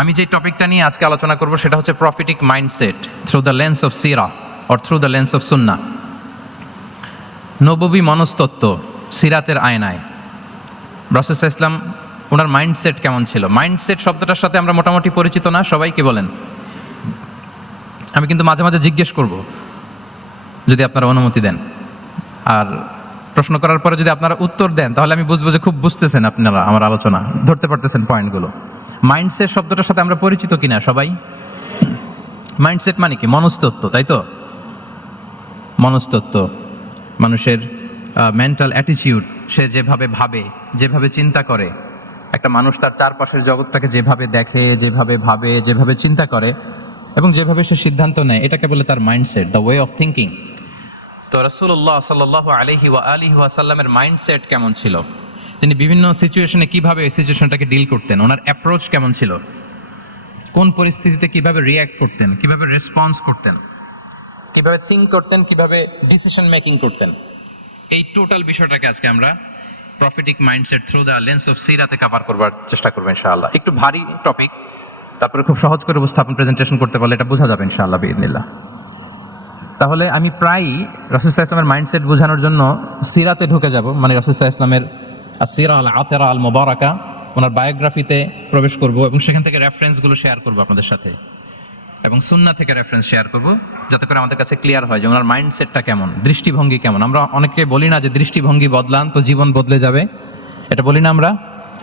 আমি যে টপিকটা নিয়ে আজকে আলোচনা করব সেটা হচ্ছে prophetic mindset through the lens of সিরা or through the lens of সুন্নাহ। নববী মনস্তত্ত্ব সিরাতের আয়নায় রাসূল সাল্লাল্লাহু আলাইহি ওয়াসাল্লাম ওনার মাইন্ডসেট কেমন ছিল। মাইন্ডসেট শব্দটার সাথে আমরা মোটামুটি পরিচিত না, সবাইকে বলেন। আমি কিন্তু মাঝে মাঝে জিজ্ঞেস করব যদি আপনারা অনুমতি দেন, আর প্রশ্ন করার পরে যদি আপনারা উত্তর দেন তাহলে আমি বুঝবো যে খুব বুঝতেছেন আপনারা আমার আলোচনা, ধরতে পারতেছেন পয়েন্টগুলো। মাইন্ডসেট শব্দটার সাথে আমরা পরিচিত কিনা সবাই? মাইন্ডসেট মানে কি? মনস্তত্ত্ব, তাই তো? মনস্তত্ত্ব, মানুষের মেন্টাল অ্যাটিটিউড, সে যেভাবে ভাবে, যেভাবে চিন্তা করে। একটা মানুষ তার চারপাশের জগৎটাকে যেভাবে দেখে, যেভাবে ভাবে, যেভাবে চিন্তা করে এবং যেভাবে সে সিদ্ধান্ত নেয়, এটাকে বলে তার mindset, the way of thinking. তো রাসূলুল্লাহ সাল্লাল্লাহু আলাইহি ওয়া সাল্লামের মাইন্ডসেট কেমন ছিল? তিনি বিভিন্ন সিচুয়েশনে কিভাবে এই সিচুয়েশনটাকে ডিল করতেন, ওনার অ্যাপ্রোচ কেমন ছিল, কোন পরিস্থিতিতে কিভাবে রিয়্যাক্ট করতেন, কিভাবে রেসপন্স করতেন, কিভাবে থিঙ্ক করতেন, কিভাবে ডিসিশন মেকিং করতেন, এই টোটাল বিষয়টাকে আজকে আমরা prophetic mindset through the lens of সিরাতে কভার করবার চেষ্টা করবো ইনশাআল্লাহ। একটু ভারী টপিক, তারপরে খুব সহজ করে উপস্থাপন প্রেজেন্টেশন করতে পারলে এটা বোঝা যাবে ইনশাআল্লাহ বিইذنিল্লাহ। তাহলে আমি প্রায়ই রাসূল সাল্লাল্লাহু আলাইহি ওয়াসাল্লামের মাইন্ডসেট বোঝানোর জন্য সিরাতে ঢুকে যাব, মানে রাসূল সাল্লাল্লাহু আলাইহি ওয়াসাল্লামের আসিরা আল আতিরা আল মুবারাকা, ওনার বায়োগ্রাফিতে প্রবেশ করব এবং সেখান থেকে রেফারেন্সগুলো শেয়ার করব আপনাদের সাথে, এবং সুন্নাহ থেকে রেফারেন্স শেয়ার করব, যাতে করে আমাদের কাছে ক্লিয়ার হয় যে ওনার মাইন্ডসেটটা কেমন, দৃষ্টিভঙ্গি কেমন। আমরা অনেকে বলি না যে দৃষ্টিভঙ্গি বদলান তো জীবন বদলে যাবে, এটা বলি না আমরা?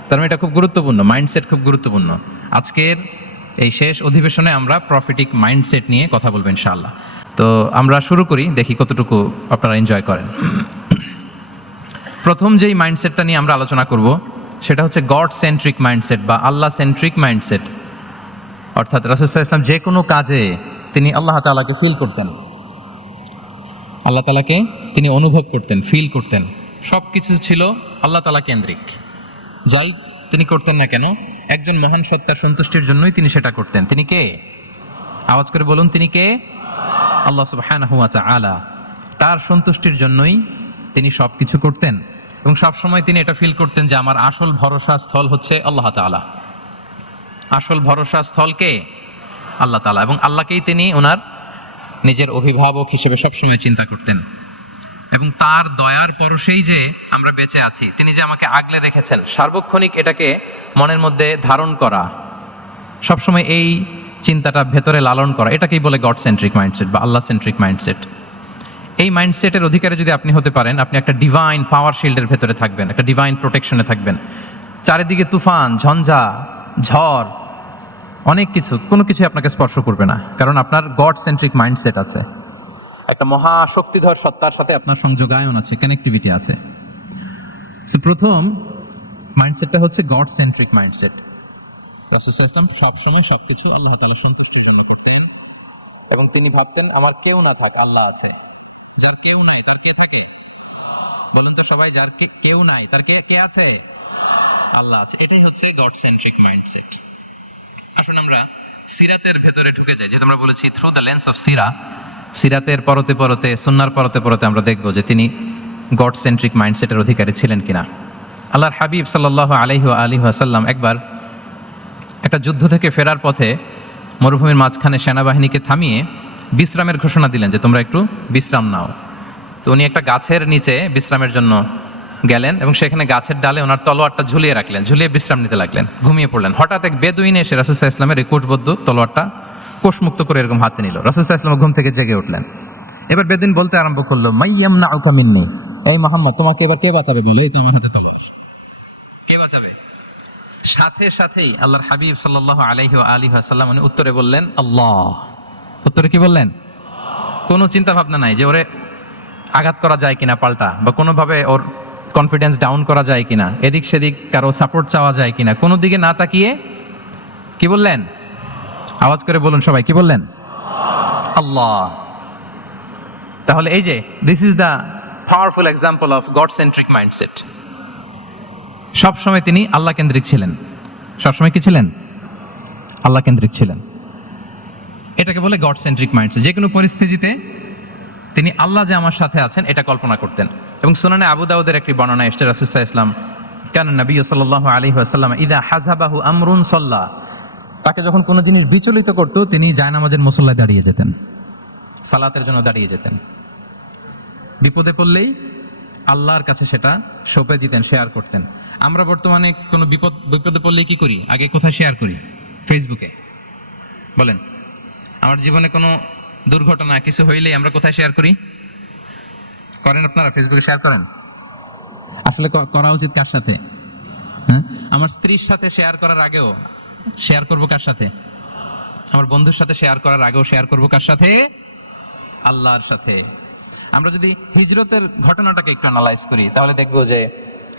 তার মানে এটা খুব গুরুত্বপূর্ণ, মাইন্ডসেট খুব গুরুত্বপূর্ণ। আজকের এই শেষ অধিবেশনে আমরা প্রফিটিক মাইন্ডসেট নিয়ে কথা বলবো ইনশাআল্লাহ। তো আমরা শুরু করি, দেখি কতটুকু আপনারা এনজয় করেন। প্রথম যেই মাইন্ডসেটটা নিয়ে আমরা আলোচনা করব সেটা হচ্ছে গড সেন্ট্রিক মাইন্ডসেট বা আল্লাহ সেন্ট্রিক মাইন্ডসেট। অর্থাৎ রাসূল সাল্লাল্লাহু আলাইহি ওয়াসাল্লাম যে কোনো কাজে তিনি আল্লাহ তাআলাকে ফিল করতেন, আল্লাহ তাআলাকে তিনি অনুভব করতেন, ফিল করতেন। সব কিছু ছিল আল্লাহ তাআলা কেন্দ্রিক, যাই তিনি করতেন না কেন একজন মহান সত্তার সন্তুষ্টির জন্যই তিনি সেটা করতেন। তিনি কে? আওয়াজ করে বলুন, তিনি কে? আল্লাহ সুবহানাহু ওয়া তাআলা। তার সন্তুষ্টির জন্যই তিনি সব কিছু করতেন এবং সবসময় তিনি এটা ফিল করতেন যে আমার আসল ভরসা স্থল হচ্ছে আল্লাহ তাআলা। আসল ভরসা স্থল কে? আল্লাহ তাআলা। এবং আল্লাহকেই তিনি ওনার নিজের অভিভাবক হিসেবে সবসময় চিন্তা করতেন। এবং তার দয়ার পরশেই যে আমরা বেঁচে আছি, তিনি যে আমাকে আগলে রেখেছেন, সার্বক্ষণিক এটাকে মনের মধ্যে ধারণ করা, সবসময় এই চিন্তাটা ভেতরে লালন করা, এটাকেই বলে গড সেন্ট্রিক মাইন্ডসেট বা আল্লাহ সেন্ট্রিক মাইন্ডসেট। এই মাইন্ডসেটের অধিকারী যদি আপনি হতে পারেন, আপনি একটা ডিভাইন পাওয়ার শিল্ডের ভেতরে থাকবেন, একটা ডিভাইন প্রোটেকশনে থাকবেন। চারিদিকে তুফান, ঝঞ্ঝা, ঝড়, অনেক কিছু, কোনো কিছু আপনাকে স্পর্শ করবে না, কারণ আপনার গড সেন্ট্রিক মাইন্ডসেট আছে। একটা মহা শক্তিধর সত্তার সাথে আপনার সংযোগায়ন আছে, কানেক্টিভিটি আছে। সো প্রথম মাইন্ডসেটটা হচ্ছে গড সেন্ট্রিক মাইন্ডসেট। রাসূল সাল্লাল্লাহু আলাইহি ওয়াসাল্লাম সবসময় সবকিছু আল্লাহ তাআলার সন্তুষ্টির জন্য করতেন এবং তিনি ভাবতেন আমার কেউ না থাক, আল্লাহ আছে। যার কেউ নাই তার কে থাকে? বলুন তো সবাই, যার কেউ নাই তার কে আছে? আল্লাহ আছে। এটাই হচ্ছে গড সেন্ট্রিক মাইন্ডসেট। আসুন আমরা সিরাতের ভেতরে ঢুকে যাই, যেটা আমরা বলেছি থ্রু দ্য লেন্স অফ সিরা। সিরাতের পরতে পরতে, সুন্নাহর পরতে পরতে আমরা দেখব যে তিনি গড সেন্ট্রিক মাইন্ডসেটের অধিকারী ছিলেন কিনা। আল্লাহর হাবিব সাল্লাল্লাহু আলাইহি ওয়া সাল্লাম একবার একটা যুদ্ধ থেকে ফেরার পথে মরুভূমির মাঝখানে সেনাবাহিনীকে থামিয়ে বিশ্রামের ঘোষণা দিলেন যে তোমরা একটু বিশ্রাম নাও। তো উনি একটা গাছের নিচে বিশ্রামের জন্য গেলেন এবং সেখানে গাছের ডালে ওনার তলোয়ারটা ঝুলিয়ে রাখলেন, ঝুলিয়ে বিশ্রাম নিতে লাগলেন, ঘুমিয়ে পড়লেন। হঠাৎ এক বেদুইন এসে রাসূল সাল্লাল্লাহু আলাইহি ওয়াসাল্লামের এই কোষবদ্ধ তলোয়ারটা কোষমুক্ত করে এরকম হাতে নিল। রাসূল সাল্লাল্লাহু আলাইহি ওয়াসাল্লাম ঘুম থেকে জেগে উঠলেন। এবার বেদুইন বলতে আরম্ভ করলো, মাইয়ামনাউকা মিন্নি, এই মুহাম্মদ তোমাকে এবার কে বাঁচাবে বলো, এই তো আমার হাতে তলোয়ার, কে বাঁচাবে? সাথে সাথেই আল্লাহর হাবিব সাল্লাল্লাহু আলাইহি ওয়া সাল্লাম উত্তরে বললেন আল্লাহ। উত্তরে কি বললেন? কোনো চিন্তা ভাবনা নাই যে ওরে আঘাত করা যায় কিনা পাল্টা, বা কোনোভাবে ওর কনফিডেন্স ডাউন করা যায় কিনা, এদিক সেদিক কারো সাপোর্ট চাওয়া যায় কিনা, কোনো দিকে না তাকিয়ে কি বললেন? আওয়াজ করে বলুন সবাই, কি বললেন? আল্লাহ। তাহলে এই যে this is the powerful example of god centric mindset. সবসময় তিনি আল্লাহ কেন্দ্রিক ছিলেন। সবসময় কি ছিলেন? আল্লাহ কেন্দ্রিক ছিলেন। এটাকে বলে গড সেন্ট্রিক মাইন্ডসেট। যে কোনো পরিস্থিতিতে তিনি আল্লাহ যে আমার সাথে আছেন এটা কল্পনা করতেন। এবং সুনানে আবু দাউদের একটি বর্ণনা এসেছে, রাসূল সাল্লাল্লাহু আলাইহি ওয়াসাল্লাম কানা নবী সাল্লাল্লাহু আলাইহি ওয়াসাল্লাম ইযা হাযাবাহু আমরুন সাল্লা, তাকে যখন কোনো জিনিস বিচলিত করতো তিনি জায়নামাজের মুসল্লায় দাঁড়িয়ে যেতেন, সালাতের জন্য দাঁড়িয়ে যেতেন। বিপদে পড়লেই আল্লাহর কাছে সেটা সঁপে দিতেন, শেয়ার করতেন। আমরা বর্তমানে কোনো বিপদে পড়লেই কি করি? আগে কোথায় শেয়ার করি? ফেসবুকে। বলেন, আমার জীবনে কোনো দুর্ঘটনা কিছু হইলেই আমরা কোথায় শেয়ার করি? করেন আপনারা? ফেসবুকে শেয়ার করেন? আসলে করা উচিত কার সাথে? হ্যাঁ, আমার স্ত্রীর সাথে শেয়ার করার আগেও শেয়ার করব কার সাথে? আমার বন্ধুর সাথে শেয়ার করার আগেও শেয়ার করব কার সাথে? আল্লাহর সাথে। আমরা যদি হিজরতের ঘটনাটাকে একটু অ্যানালাইজ করি তাহলে দেখবো যে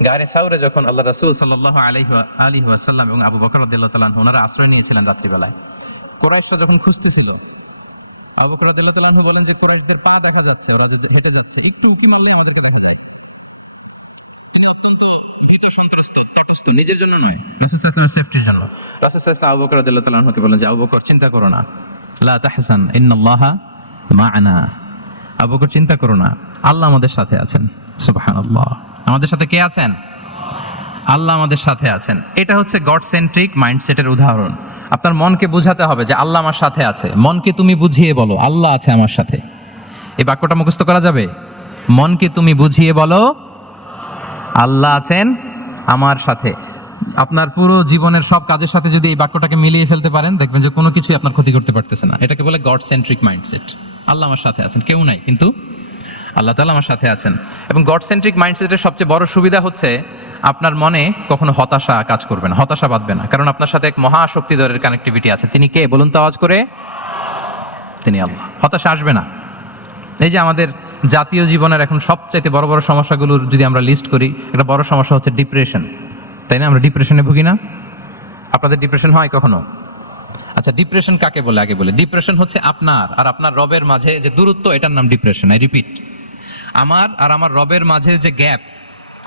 গারে সাউরে যখন আল্লাহ রাসূল সাল্লাল্লাহু আলাইহি ওয়াসাল্লাম এবং আবু বকর রাদিয়াল্লাহু তাআলা ওনারা আশ্রয় নিয়েছিলেন রাত্রিবেলায়, কুরাইশরা যখন খুঁজতেছিল, আবু বকর রাদিয়াল্লাহু তাআলা বলেন যে কুরাইশদের পা দেখা যাচ্ছে, ওরা যে হেঁটে যাচ্ছে, নিজের জন্য নয়, রাসূল সাল্লাল্লাহু আলাইহি ওয়াসাল্লামের সেফটির জন্য। রাসূল সাল্লাল্লাহু আলাইহি ওয়াসাল্লাম আবু বকর রাদিয়াল্লাহু তাআলাকে বলেন যে আবু বকর চিন্তা করো না, লা তাহসান ইন্নাল্লাহা মা'ানা, আবু বকর চিন্তা করো না, আল্লাহ আমাদের সাথে আছেন। সুবহানাল্লাহ। আমাদের সাথে কে আছেন? আল্লাহ আমাদের সাথে আছেন। এটা হচ্ছে গড সেন্ট্রিক মাইন্ডসেটের উদাহরণ। আপনার মনকে বুঝাতে হবে যে আল্লাহ আমার সাথে আছে। মনকে তুমি বুঝিয়ে বলো আল্লাহ আছে আমার সাথে। এই বাক্যটা মুখস্থ করা যাবে? মনকে তুমি বুঝিয়ে বলো আল্লাহ আছেন আমার সাথে। আপনার পুরো জীবনের সব কাজের সাথে যদি এই বাক্যটাকে মিলিয়ে ফেলতে পারেন, দেখবেন যে কোনো কিছুই আপনার ক্ষতি করতে পারতেছে না। এটাকে বলে গড সেন্ট্রিক মাইন্ডসেট। আল্লাহ আমার সাথে আছেন, কেউ নাই কিন্তু আল্লাহ তাআলা আমার সাথে আছেন। এবং গড সেন্ট্রিক মাইন্ডসেটের সবচেয়ে বড় সুবিধা হচ্ছে আপনার মনে কখনো হতাশা কাজ করবে না, হতাশা বাঁধবে না, কারণ আপনার সাথে এক মহাশক্তিধরের কানেক্টিভিটি আছে। তিনি কে বলুন তো আওয়াজ করে? তিনি আল্লাহ। হতাশা আসবে না। এই যে আমাদের জাতীয় জীবনের এখন সবচাইতে বড় বড় সমস্যাগুলোর যদি আমরা লিস্ট করি, একটা বড় সমস্যা হচ্ছে ডিপ্রেশন, তাই না? আমরা ডিপ্রেশনে ভুগি না? আপনাদের ডিপ্রেশন হয় কখনো? আচ্ছা, ডিপ্রেশন কাকে বলে আগে বলে। ডিপ্রেশন হচ্ছে আপনার আর আপনার রবের মাঝে যে দূরত্ব, এটার নাম ডিপ্রেশন। আই রিপিট, আমার আর আমার রবের মাঝে যে গ্যাপ,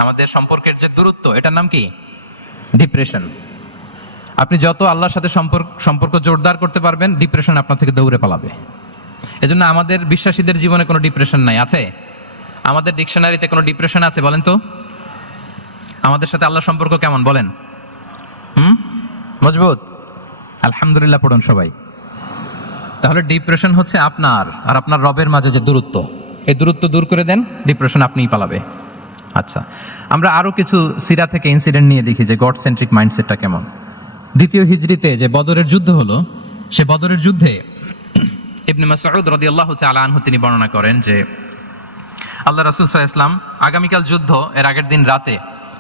আমাদের সম্পর্কের যে দূরত্ব, এটার নাম কি? ডিপ্রেশন। আপনি যত আল্লাহর সাথে সম্পর্ক জোরদার করতে পারবেন, ডিপ্রেশন আপনার থেকে দৌড়ে পালাবে। এজন্য আমাদের বিশ্বাসীদের জীবনে কোনো ডিপ্রেশন নাই। আছে? আমাদের ডিকশনারিতে কোনো ডিপ্রেশন আছে বলেন তো? আমাদের সাথে আল্লাহর সম্পর্ক কেমন বলেন? মজবুত? আলহামদুলিল্লাহ পড়ুন সবাই। তাহলে ডিপ্রেশন হচ্ছে আপনার আর আপনার রবের মাঝে যে দূরত্ব, এই দূরত্ব দূর করে দেন, ডিপ্রেশন আপনিই পালাবে। আচ্ছা, আমরা আরো কিছু সিরা থেকে ইনসিডেন্ট নিয়ে দেখি যে গড সেন্ট্রিক মাইন্ডসেটটা কেমন। দ্বিতীয় হিজরিতে যে বদরের যুদ্ধ হলো, সে বদরের যুদ্ধে ইবনে মাসউদ রাদিয়াল্লাহু তাআলা আনহু তিনি বর্ণনা করেন যে আল্লাহ রাসূল সাল্লাল্লাহু আলাইহি ওয়াসাল্লাম আগামীকাল যুদ্ধ, এর আগের দিন রাতে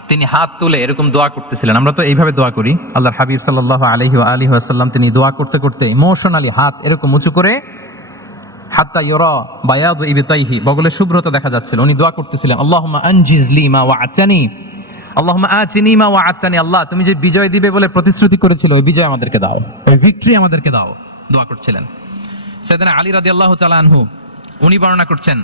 তিনি হাত তুলে এরকম দোয়া করতেছিলেন। আমরা তো এইভাবে দোয়া করি। আল্লাহর হাবিব সাল্লাল্লাহু আলাইহি ওয়াসাল্লাম তিনি দোয়া করতে করতে ইমোশনালি হাত এরকম উঁচু করে, হাত্তা ইউরা বায়াদু ইবতাইহি, বগলে শুভ্রতা দেখা যাচ্ছিল। উনি দোয়া করতেছিলেন, আল্লাহুম্মা আনজিজ লি মা ওয়া'আতানি, আল্লাহুম্মা আতিনি মা ওয়া'আতানি, আল্লাহ তুমি যে বিজয় দিবে বলে প্রতিশ্রুতি করেছিল, ওই বিজয় আমাদেরকে দাও, ওই ভিক্টরি আমাদেরকে দাও। দোয়া করছিলেন। সাইয়েদনা আলী রাদিয়াল্লাহু তাআলা আনহু উনি বর্ণনা করছেন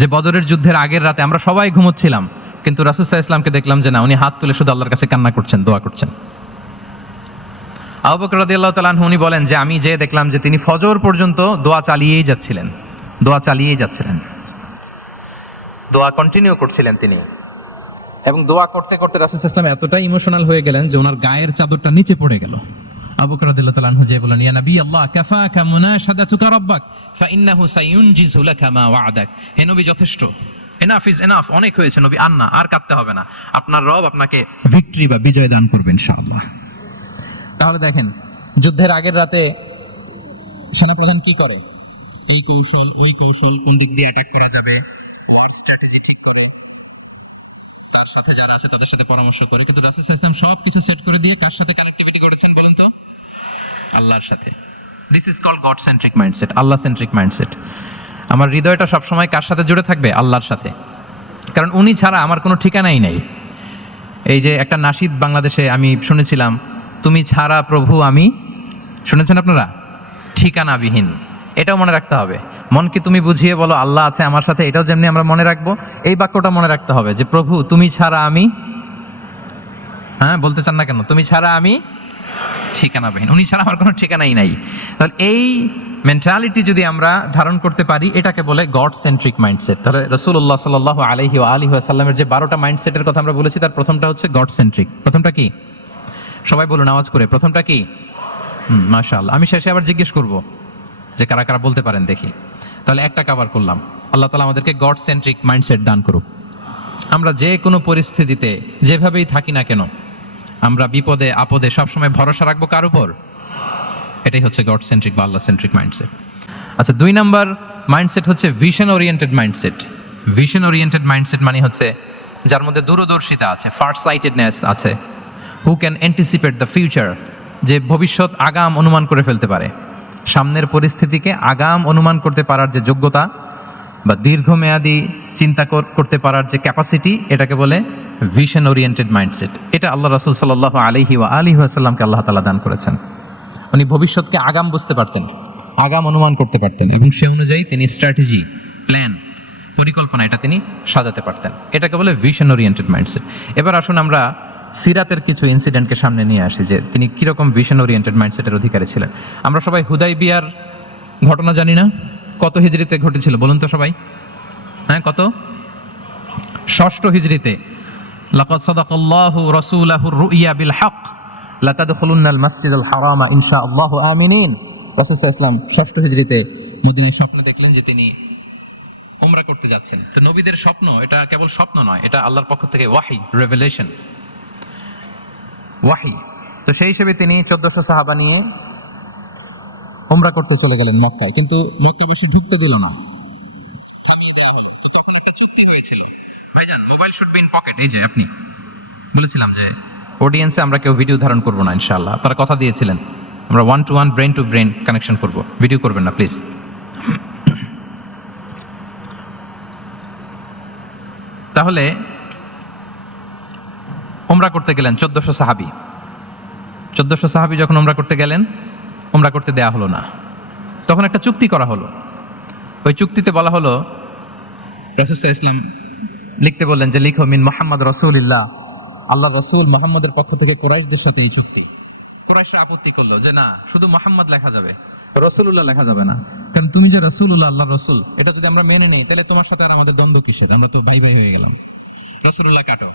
যে বদরের যুদ্ধের আগের রাতে আমরা সবাই ঘুমোচ্ছিলাম, কিন্তু রাসূল সাল্লাল্লাহু আলাইহি ওয়াসাল্লামকে দেখলাম যে না, উনি হাত তুলে শুধু আল্লাহর কাছে কান্না করছেন, দোয়া করছেন। আবু বকর রাদিয়াল্লাহু তাআলা আনহু উনি বলেন যে আমি যে দেখলাম যে তিনি ফজর পর্যন্ত দোয়া চালিয়েই যাচ্ছিলেন, দোয়া কন্টিনিউ করছিলেন তিনি। এবং দোয়া করতে করতে রাসূল সাল্লাল্লাহু আলাইহি ওয়াসাল্লাম এতটাই ইমোশনাল হয়ে গেলেন যে ওনার গায়ের চাদরটা নিচে পড়ে গেল। আবু বকর রাদিয়াল্লাহু তাআলা আনহু যে বলেন, ইয়া নবী আল্লাহ, কাফাকা মুনাশাদাতুকা রাব্বাক ফাইন্নাহু সায়ুনজিজু লাকা মা ওয়া'দাক। হে নবী, যথেষ্ট, এনাফ ইজ এনাফ, অনেক হয়েছে নবী, আর কাঁদতে হবে না, আপনার রব আপনাকে ভিক্টরি বা বিজয় দান করবে ইনশাআল্লাহ। তাহলে দেখেন, যুদ্ধের আগের রাতে সেনাপ্রধান কি করে? এই কৌশল, ওই কৌশল, কোন দিক দিয়ে অ্যাটাক করা যাবে, স্ট্র্যাটেজি ঠিক করে, তার সাথে যারা আছে তাদের সাথে পরামর্শ করে। কিন্তু রাসূল সাল্লাল্লাহু আলাইহি ওয়াসাল্লাম সবকিছু সেট করে দিয়ে কার সাথে কানেক্টিভিটি করেছেন বলেন তো? আল্লাহর সাথে। This is called God centric mindset, Allah centric mindset. আমার হৃদয়টা সবসময় কার সাথে জুড়ে থাকবে? আল্লাহর সাথে। কারণ উনি ছাড়া আমার কোনো ঠিকানাই নাই। এই যে একটা নাশিদ বাংলাদেশে আমি শুনেছিলাম, তুমি ছাড়া প্রভু আমি, শুনেছেন আপনারা? ঠিকানাবিহীন। এটাও মনে রাখতে হবে। মনকে তুমি বুঝিয়ে বলো আল্লাহ আছে আমার সাথে, এটাও যেমনি আমরা মনে রাখবো, এই বাক্যটা মনে রাখতে হবে যে প্রভু তুমি ছাড়া আমি, হ্যাঁ বলতে চান না কেন? তুমি ছাড়া আমি ঠিকানাবিহীন, উনি ছাড়া আমার কোনো ঠিকানাই নাই। তাহলে এই মেন্টালিটি যদি আমরা ধারণ করতে পারি, এটাকে বলে গড সেন্ট্রিক মাইন্ডসেট। তাহলে রাসূলুল্লাহ সাল্লাল্লাহু আলাইহি ওয়াসাল্লামের যে 12টা মাইন্ডসেটের কথা আমরা বলেছি, তার প্রথমটা হচ্ছে গড সেন্ট্রিক। প্রথমটা কি? সবাই বলুন আওয়াজ করে, প্রথমটা কি? মাশাআল্লাহ। আমি শেষে আবার জিজ্ঞেস করব যে কারা কারা বলতে পারেন দেখি। তাহলে একটা কভার করলাম। আল্লাহ তাআলা আমাদেরকে গড সেন্ট্রিক মাইন্ডসেট দান করুক। আমরা যে কোনো পরিস্থিতিতে যেভাবেই থাকি না কেন, আমরা বিপদে আপদে সবসময় ভরসা রাখবো কার উপর? এটাই হচ্ছে গড সেন্ট্রিক বা আল্লাহ সেন্ট্রিক মাইন্ডসেট। আচ্ছা, 2 নাম্বার মাইন্ডসেট হচ্ছে vision oriented mindset. Vision oriented mindset মানে হচ্ছে যার মধ্যে দূরদর্শিতা আছে, ফার সাইটেডনেস আছে, who can anticipate the future, যে ভবিষ্যৎ আগাম অনুমান করে ফেলতে পারে, সামনের পরিস্থিতিকে আগাম অনুমান করতে পারার যে যোগ্যতা বা দীর্ঘমেয়াদী চিন্তা করতে পারার যে ক্যাপাসিটি, এটাকে বলে ভিশন ওরিয়েন্টেড মাইন্ডসেট। এটা আল্লাহ রাসূল সাল্লাল্লাহু আলাইহি ওয়া আলিহি ওয়াসাল্লামকে আল্লাহ তাআলা দান করেছেন। উনি ভবিষ্যৎকে আগাম বুঝতে পারতেন, আগাম অনুমান করতে পারতেন এবং সে অনুযায়ী তিনি স্ট্র্যাটেজি, প্ল্যান, পরিকল্পনা এটা তিনি সাজাতে পারতেন। এটাকে বলে ভিশন ওরিয়েন্টেড মাইন্ডসেট। এবার আসুন আমরা সিরাতের কিছু ইনসিডেন্টকে সামনে নিয়ে আসি যে তিনি কীরকম ভিশন ওরিয়েন্টেড মাইন্ডসেটের অধিকারী ছিলেন। আমরা সবাই হুদাইবিয়ার ঘটনা জানি না? কত হিজরিতে ঘটেছিল বলুন তো সবাই? হ্যাঁ, কত? 6ষ্ঠ হিজরিতে। লাকাদ সাদাকাল্লাহু রাসূলাহুর রুইয়া বিল হক লাতাদখুলুন্নাল মাসজিদাল হারামা ইনশাআল্লাহু আমিনিন। রাসূল সাল্লাল্লাহু আলাইহি ওয়াসাল্লাম 6ষ্ঠ হিজরিতে মদিনায় স্বপ্ন দেখলেন যে তিনি উমরা করতে যাচ্ছেন। তো নবীদের স্বপ্ন এটা কেবল স্বপ্ন নয়, এটা আল্লাহর পক্ষ থেকে ওয়াহি, রেভেলেশন, ওয়াহি। তো সেই হিসেবে তিনি 1400 সাহাবা নিয়ে উমরা করতে চলে গেলেন মক্কায়, কিন্তু মক্কা বেশি ঢুকতে দিল না, থামিয়ে দেওয়া হলো। তো তখন একটা চুক্তি হয়েছিল, ভাইজান mobile should be in pocket. এই যে আপনি বলেছিলাম যে অডিয়েন্সে আমরা কেউ ভিডিও ধারণ করবো না ইনশাআল্লাহ, আপনারা কথা দিয়েছিলেন আমরা 1-to-1 brain to brain connection করব, ভিডিও করবেন না প্লিজ। তাহলে উমরা করতে গেলেন 1400 সাহাবী। 1400 সাহাবী যখন উমরা করতে গেলেন, উমরা করতে দেয়া হলো না। তখন একটা চুক্তি করা হলো। ওই চুক্তিতে বলা হলো, রাসূল সাল্লাল্লাহু আলাইহি ওয়াসাল্লাম লিখতে বললেন যে লিখো মিন মুহাম্মদ রাসূলুল্লাহ, আল্লাহ রাসূল মুহাম্মদের পক্ষ থেকে কুরাইশদের সাথে এই চুক্তি। কুরাইশরা আপত্তি করলো যে না, শুধু মুহাম্মদ লেখা যাবে, রাসূলুল্লাহ লেখা যাবে না, কারণ তুমি যে রাসূলুল্লাহ, আল্লাহর রাসূল, এটা যদি আমরা মেনে নেই তাহলে তোমার সাথে আর আমাদের দ্বন্দ্ব কিসের? আমরা তো ভাই ভাই হয়ে গেলাম, রাসূলুল্লাহ কাটো।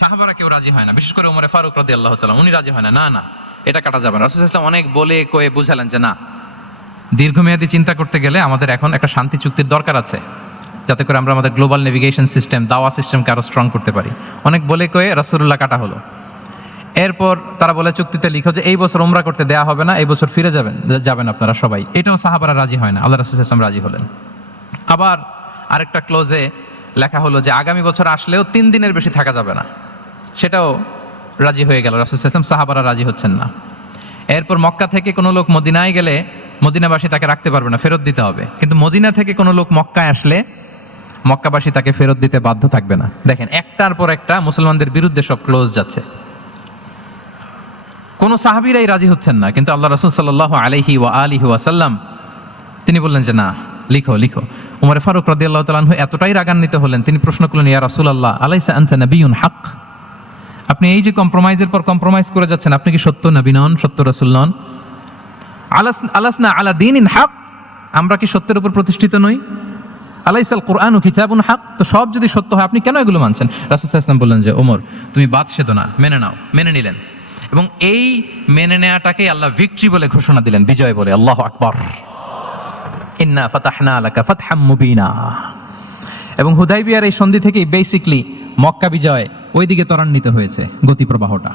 সাহাবারা কেউ রাজি হয় না, বিশেষ করে ওমর ফারুক রাদিয়াল্লাহু তাআলা উনি রাজি হয় না, না না এটা কাটা যাবে না। রাসূল সাল্লাল্লাহু আলাইহি ওয়াসাল্লাম অনেক বলে কয়ে বুঝালেন যে না, দীর্ঘমেয়াদী চিন্তা করতে গেলে আমাদের এখন একটা শান্তি চুক্তির দরকার আছে, যাতে করে আমরা আমাদের গ্লোবাল নেভিগেশন সিস্টেম, দাওয়া সিস্টেমকে আরো স্ট্রং করতে পারি। অনেক বলে কয়ে রাসূলুল্লাহ কাটা হলো। এরপর তারা বলে চুক্তিতে লিখো যে এই বছর উমরা করতে দেয়া হবে না, এই বছর ফিরে যাবেন আপনারা সবাই। এটাও সাহাবারা রাজি হয় না, আল্লাহ রাসূল সাল্লাল্লাহু আলাইহি ওয়াসাল্লাম রাজি হলেন। আবার আরেকটা ক্লোজে লেখা হলো যে আগামী বছর আসলেও 3 দিনের বেশি থাকা যাবে না, সেটাও রাজি হয়ে গেল। রাসূল সাল্লাল্লাহু আলাইহি ওয়াসাল্লাম, সাহাবারা রাজি হচ্ছেন না। এরপর মক্কা থেকে কোনো লোক মদিনায় গেলে মদিনাবাসী তাকে রাখতে পারবে না, ফেরত দিতে হবে। কিন্তু মদিনা থেকে কোনো লোক মক্কায় আসলে মক্কাবাসী তাকে ফেরত দিতে বাধ্য থাকবে না। দেখেন, একটার পর একটা মুসলমানদের বিরুদ্ধে সব ক্লোজ যাচ্ছে। কোনো সাহাবীরাই রাজি হচ্ছেন না, কিন্তু আল্লাহ রাসূল সাল্লাল্লাহু আলাইহি ওয়া আলিহি ওয়াসাল্লাম তিনি বললেন যে না, লিখো লিখো। ওমর ফারুক রাদিয়াল্লাহু তাআলা আনহু এতটাই রাগান্বিত হলেন, তিনি প্রশ্ন করলেন, ইয়া রাসূলুল্লাহ আলাইসা আনতা নাবিয়্যুন হক, আপনি এই যে কম্প্রোমাইজের পর কম্প্রোমাইজ করে যাচ্ছেন, আপনি কি সত্য নবী নন, সত্য রাসূল নন? আলাসনা আলা দীনিন হক, আমরা কি সত্যের উপর প্রতিষ্ঠিত নই? আলাইসাল কুরআনু কিতাবুন হক, তো সব যদি সত্য হয় আপনি কেন এগুলো মানছেন? রাসূল সাল্লাল্লাহু আলাইহি ওয়াসাল্লাম বললেন যে ওমর, তুমি বাদশাহ না, মেনে নাও। মেনে নিলেন এবং এই মেনে নেওয়াটাকে আল্লাহ ভিক্টরি বলে ঘোষণা দিলেন, বিজয় বলে। আল্লাহু আকবার। ইন্না ফাতাহনা লাকা ফাতহাম মুবিনা। এবং হুদাইবিয়ার এই সন্ধি থেকেই বেসিক্যালি মক্কা বিজয় ওইদিকে ত্বরান্বিত হয়েছে গতি প্রবাহটা,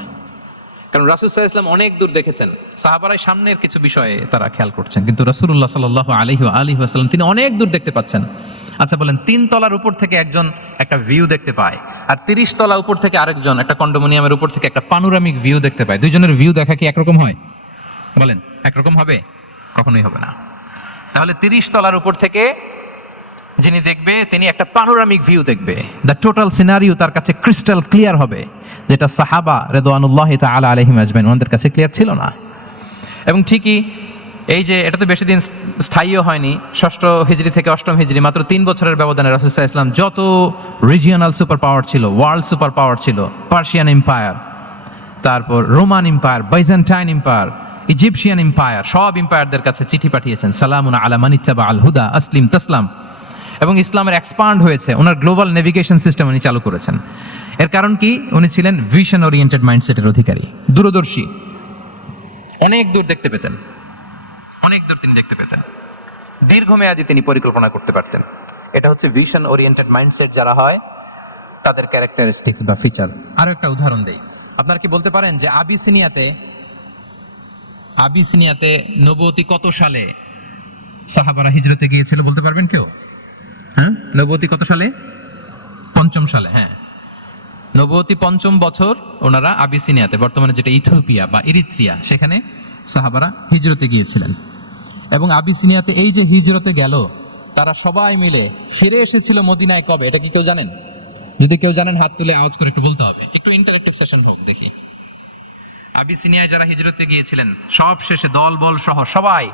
কারণ রাসূল সাল্লাল্লাহু আলাইহি ওয়াসাল্লাম অনেক দূর দেখেছেন, সাহাবারাই সামনের কিছু বিষয়ে তারা খেয়াল করছেন, কিন্তু রাসূলুল্লাহ সাল্লাল্লাহু আলাইহি ওয়া আলিহি ওয়াসাল্লাম তিনি অনেক দূর দেখতে পাচ্ছেন। আচ্ছা বলেন, 3 তলার উপর থেকে একজন একটা ভিউ দেখতে পায়, আর 30 তলা উপর থেকে আরেকজন একটা কন্ডোমিনিয়ামের উপর থেকে একটা পানোরামিক ভিউ দেখতে পায়, দুইজনের ভিউ দেখা কি একরকম হয়? বলেন, একরকম হবে? কখনোই হবে না। তাহলে 30 তলার উপর থেকে যিনি দেখবে তিনি একটা পানোরামিক ভিউ দেখবে, দ্য টোটাল সিনারিও তার কাছে ক্রিস্টাল ক্লিয়ার হবে, যেটা সাহাবা রিদওয়ানুল্লাহি তাআলা আলাইহিম আজমাইন ওনাদের কাছে ক্লিয়ার ছিল না। এবং ঠিকই এই যে এটা তো বেশি দিন স্থায়ীও হয়নি, 6ষ্ঠ হিজরি থেকে 8ম হিজরি, মাত্র 3 বছরের ব্যবধানে রাসূল সাল্লাল্লাহু আলাইহি ওয়াসাল্লাম যত রিজিওনাল সুপার পাওয়ার ছিল, ওয়ার্ল্ড সুপার পাওয়ার ছিল, পার্সিয়ান এম্পায়ার, তারপর Roman empire, Byzantine empire, Egyptian empire, সব এম্পায়ারদের কাছে চিঠি পাঠিয়েছেন, সালামুন আলা মান ইত্তাবা আল হুদা আসলিম তাসলাম। এবং ইসলামের এক্সপান্ড হয়েছে, ওনার গ্লোবাল নেভিগেশন সিস্টেম উনি চালু করেছেন। এর কারণ কি? উনি ছিলেন ভিশন ওরিয়েন্টেড মাইন্ডসেটের অধিকারী, দূরদর্শী। অনেক দূর দেখতে পেতেন, অনেক দূর তিনি দেখতে পেতেন, দীর্ঘমেয়াদী তিনি পরিকল্পনা করতে পারতেন। এটা হচ্ছে ভিশন ওরিয়েন্টেড মাইন্ডসেট যারা হয় তাদের ক্যারেক্টারিস্টিক্স বা ফিচার। আরো একটা উদাহরণ দেই, আপনারা কি বলতে পারেন যে আবিসিনিয়াতে নবুয়তি কত সালে সাহাবারা হিজরতে গিয়েছিল, বলতে পারবেন কেউ? হ্যাঁ, নবুয়তি কত সালে? 5ম সালে। হ্যাঁ, নবুয়তি 5ম বছর ওনারা আবিসিনিয়াতে, বর্তমানে যেটা ইথিওপিয়া বা ইরিত্রিয়া, সেখানে সাহাবারা হিজরতে গিয়েছিলেন। এবং আবিসিনিয়াতে এই যে হিজরতে গেল, তারা সবাই মিলে ফিরে এসেছিল মদিনায় কবে? এটা কি কেউ জানেন? যদি কেউ জানেন হাত তুলে আওয়াজ করে একটু বলতে হবে, একটু ইন্টারেক্টিভ সেশন হোক দেখি। আবিসিনিয়ায় যারা হিজরতে গিয়েছিলেন সব শেষে দল বল সহ সবাই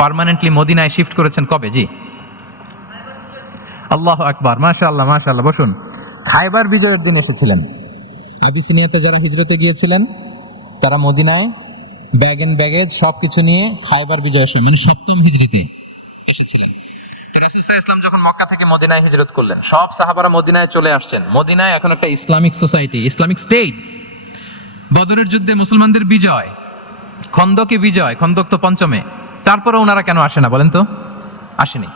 পার্মানেন্টলি মদিনায় শিফট করেছেন কবে? জি, আল্লাহু আকবার, মাশাআল্লাহ মাশাআল্লাহ। বসুন। খায়বার বিজয়ের দিন এসেছিলেন। আবিসিনিয়াতে যারা হিজরতে গিয়েছিলেন তারা মদিনায় ব্যাগ এন্ড ব্যাগেজ সবকিছু নিয়ে খায়বার বিজয়ের সময়, মানে 7ম হিজরিতে এসেছিলেন। তো রাসূল সাল্লাল্লাহু আলাইহি ওয়াসাল্লাম যখন মক্কা থেকে মদিনায় হিজরত করলেন, সব সাহাবারা মদিনায় চলে আসছেন। মদিনায় এখন একটা ইসলামিক সোসাইটি, ইসলামিক স্টেট। বদরের যুদ্ধে মুসলমানদের বিজয়, খন্দকে বিজয়, খন্দক তো 5মে। তারপরে ওনারা কেন আসে না বলেন তো? আসেনি।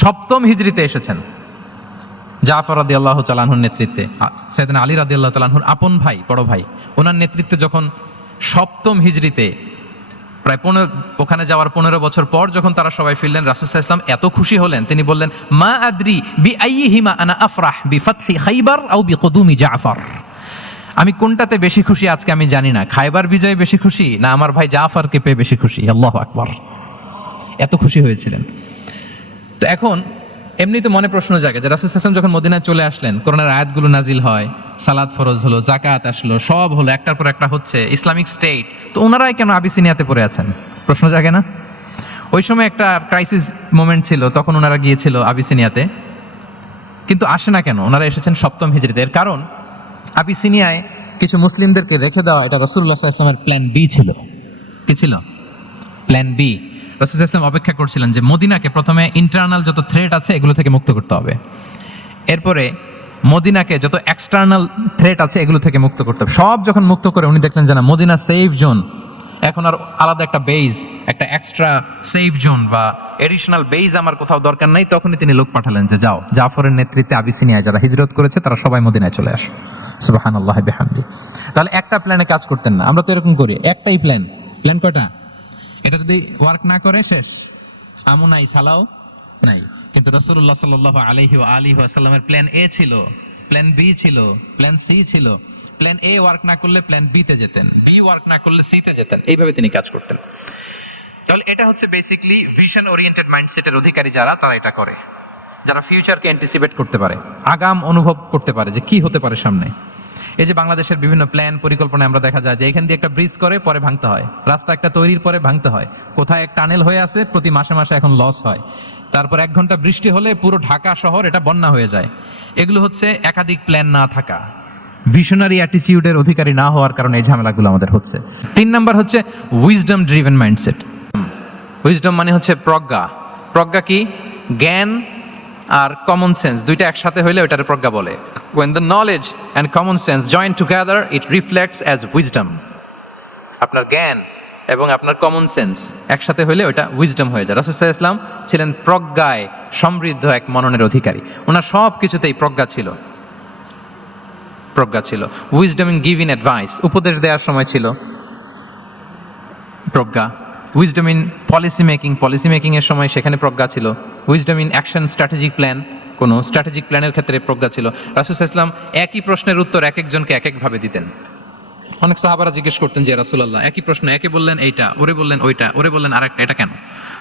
7ম হিজরিতে এসেছেন। জাফর রাদিয়াল্লাহু তাআলা আনহুর নেতৃত্বে, সাইয়েদনা আলী রাদিয়াল্লাহু তাআলা আনহুর আপন ভাই, বড় ভাই, ওনার নেতৃত্বে যখন 7ম হিজরিতে প্রায় ওখানে যাওয়ার 15 বছর পর যখন তারা সবাই ফিরলেন, রাসূল সাল্লাল্লাহু আলাইহি ওয়াসাল্লাম এত খুশি হলেন, তিনি বললেন, মা আদরি বিআইয়িহিমা আনা আফরাহ বিফাতহি খাইবার আও বিকুদুমি জাফর। আমি কোনটাতে বেশি খুশি আজকে আমি জানি না, খায়বার বিজয়ে বেশি খুশি না আমার ভাই জাফরকে পেয়ে বেশি খুশি। আল্লাহু আকবার, এত খুশি হয়েছিলেন। তো এখন এমনি তো মনে প্রশ্ন জাগে যে রাসূল সাল্লাল্লাহু আলাইহি ওয়াসাল্লাম যখন মদিনায় চলে আসলেন, কোরআনের আয়াতগুলো নাজিল হয়, সালাত ফরজ হলো, যাকাত আসলো, সব হলো, একটার পর একটা হচ্ছে, ইসলামিক স্টেট, তো ওনারাই কেন আবিসিনিয়াতে পড়ে আছেন? প্রশ্ন জাগে না? ওই সময় একটা ক্রাইসিস মোমেন্ট ছিল, তখন ওনারা গিয়েছিল আবিসিনিয়াতে, কিন্তু আসে না কেন? ওনারা এসেছেন 7ম হিজরিতে। এর কারণ আবিসিনিয়ায় কিছু মুসলিমদেরকে রেখে দেওয়া, এটা রাসূলুল্লাহ সাল্লাল্লাহু আলাইহি ওয়াসাল্লামের প্ল্যান বি ছিল। কি ছিল? Plan B. রাসূল সাল্লাল্লাহু আলাইহি ওয়াসাল্লাম অপেক্ষা করছিলেন যে মদিনাকে প্রথমে ইন্টারনাল যত থ্রেট আছে এগুলো থেকে মুক্ত করতে হবে, এরপরে মদিনাকে যত এক্সটার্নাল থ্রেট আছে এগুলো থেকে মুক্ত করতে হবে। সব যখন মুক্ত করে উনি দেখলেন যে না, মদিনা সেফ জোন, এখন আর আলাদা একটা বেজ, একটা এক্সট্রা সেফ জোন বা এডিশনাল বেজ আমার কোথাও দরকার নাই, তখনই তিনি লোক পাঠালেন যে যাও, জাফরের নেতৃত্বে আবিসিনিয়ায় যারা হিজরত করেছে তারা সবাই মদিনায় চলে আসে। সুবহানাল্লাহ বিহামদি। তাহলে একটা প্ল্যানে কাজ করতেন না, আমরা তো এরকম করি, একটাই প্ল্যান। প্ল্যান কয়টা? এটা যদি ওয়ার্ক না করে শেষ, আমু নাই, সালাও নাই। কিন্তু রাসূলুল্লাহ সাল্লাল্লাহু আলাইহি ওয়া আলিহি ওয়াসাল্লামের প্ল্যান এ ছিল, প্ল্যান বি ছিল, প্ল্যান সি ছিল। প্ল্যান এ ওয়ার্ক না করলে প্ল্যান বি তে যেতেন, বি ওয়ার্ক না করলে সি তে যেতেন, এইভাবে তিনি কাজ করতেন। তাহলে এটা হচ্ছে বেসিক্যালি ভিশন ওরিয়েন্টেড মাইন্ডসেটের অধিকারী যারা, তারা এটা করে, যারা ফিউচারকে অ্যান্টিসিপেট করতে পারে, আগাম অনুভব করতে পারে যে কি হতে পারে সামনে। এই যে বাংলাদেশের বিভিন্ন প্ল্যান পরিকল্পনা আমরা দেখা যায় যে এখান দিয়ে একটা ব্রিজ করে পরে ভাঙতে হয়, রাস্তা একটা তৈরির পরে ভাঙতে হয়, কোথায় এক টানেল হয়ে আছে প্রতি মাসে মাসে এখন লস হয়, তারপর 1 ঘন্টা বৃষ্টি হলে পুরো ঢাকা শহর এটা বন্যা হয়ে যায়। এগুলো হচ্ছে একাধিক প্ল্যান না থাকা, ভিশনারি অ্যাটিটিউডের অধিকারী না হওয়ার কারণে এই ঝামেলাগুলো আমাদের হচ্ছে। 3 নাম্বার হচ্ছে উইজডম ড্রিভেন মাইন্ডসেট। উইজডম মানে হচ্ছে প্রজ্ঞা। প্রজ্ঞা কি? জ্ঞান আর কমন সেন্স দুইটা একসাথে হইলে ওটারে প্রজ্ঞা বলে। When the knowledge and common sense join together, it reflects as wisdom. আপনার জ্ঞান এবং আপনার কমন সেন্স একসাথে হইলে ওটা উইজডম হয়ে যায়। রাসূল সাল্লাল্লাহু আলাইহি ওয়াসাল্লাম ছিলেন প্রজ্ঞায় সমৃদ্ধ এক মননের অধিকারী, ওনার সব কিছুতেই প্রজ্ঞা ছিল, প্রজ্ঞা ছিল। উইজডম ইন গিভিং অ্যাডভাইস, উপদেশ দেওয়ার সময় ছিল প্রজ্ঞা। উইজডম ইন পলিসি মেকিং এর সময় সেখানে প্রজ্ঞা ছিল। Wisdom in action strategic plan, কোনো স্ট্র্যাটেজিক প্ল্যানের ক্ষেত্রে প্রজ্ঞা ছিল। রাসূল সাল্লাল্লাহু আলাইহি ওয়াসাল্লাম একই প্রশ্নের উত্তর এক একজনকে এক একভাবে দিতেন। অনেক সাহাবারা জিজ্ঞেস করতেন যে রাসূলুল্লাহ একই প্রশ্ন, একে বললেন এইটা, ওরে বললেন ওইটা, ওরে বললেন আরেকটা, এটা কেন?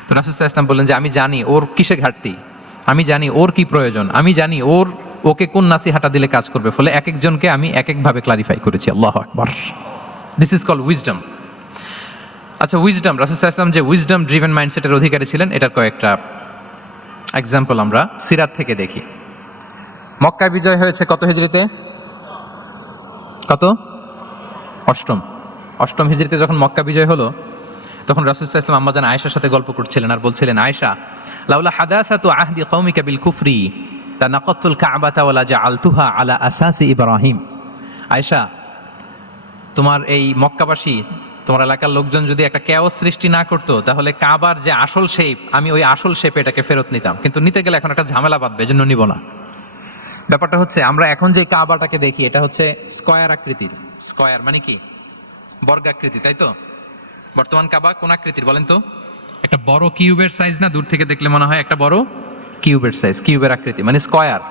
তো রাসূল সাল্লাল্লাহু আলাইহি ওয়াসাল্লাম বললেন যে আমি জানি ওর কিসে ঘাটতি, আমি জানি ওর কি প্রয়োজন, আমি জানি ওকে কোন নাসিহাটা দিলে কাজ করবে, ফলে এক একজনকে আমি এক একভাবে ক্লারিফাই করেছি। আল্লাহু আকবার। This is called wisdom. আচ্ছা, উইজডম, রাসূল সাল্লাল্লাহু আলাইহি ওয়াসাল্লাম যে উইজডম ড্রিভেন মাইন্ডসেটের অধিকারী ছিলেন এটার কয়েকটা এক্সাম্পল আমরা সিরাত থেকে দেখি। মক্কা বিজয় হয়েছে কত হিজরিতে? কত? অষ্টম হিজরিতে যখন মক্কা বিজয় হলো, তখন রাসূল সাল্লাল্লাহু আলাইহি ওয়াসাল্লাম আম্মা জান আয়েশার সাথে গল্প করছিলেন আর বলছিলেন, আয়েশা, লাউলা হাদাসাতু আহদি কওমিকা বিল কুফরি লা নাকাতুল কাবাতা ওয়া লা জাআলতুহা আলা আসাসি ইব্রাহিম। আয়েশা, তোমার এই মক্কাবাসী তোমার এলাকার লোকজন যদি একটা ক্যাওস সৃষ্টি না করতো, তাহলে কাবার যে আসল শেপ, আমি ওই আসল শেপে এটাকে ফেরত নিতাম, কিন্তু নিতে গেলে এখন একটা ঝামেলা বাঁধবে, এজন্য নিব না। ব্যাপারটা হচ্ছে আমরা এখন যে কাবাটাকে দেখি এটা হচ্ছে স্কয়ার আকৃতির। স্কয়ার মানে কি? বর্গাকৃতি, তাই তো? বর্তমান কাবা কোন আকৃতির বলেন তো? একটা বড় কিউবের সাইজ না? দূর থেকে দেখলে মনে হয় একটা বড় কিউবের সাইজ, কিউবের আকৃতি মানে স্কয়ার,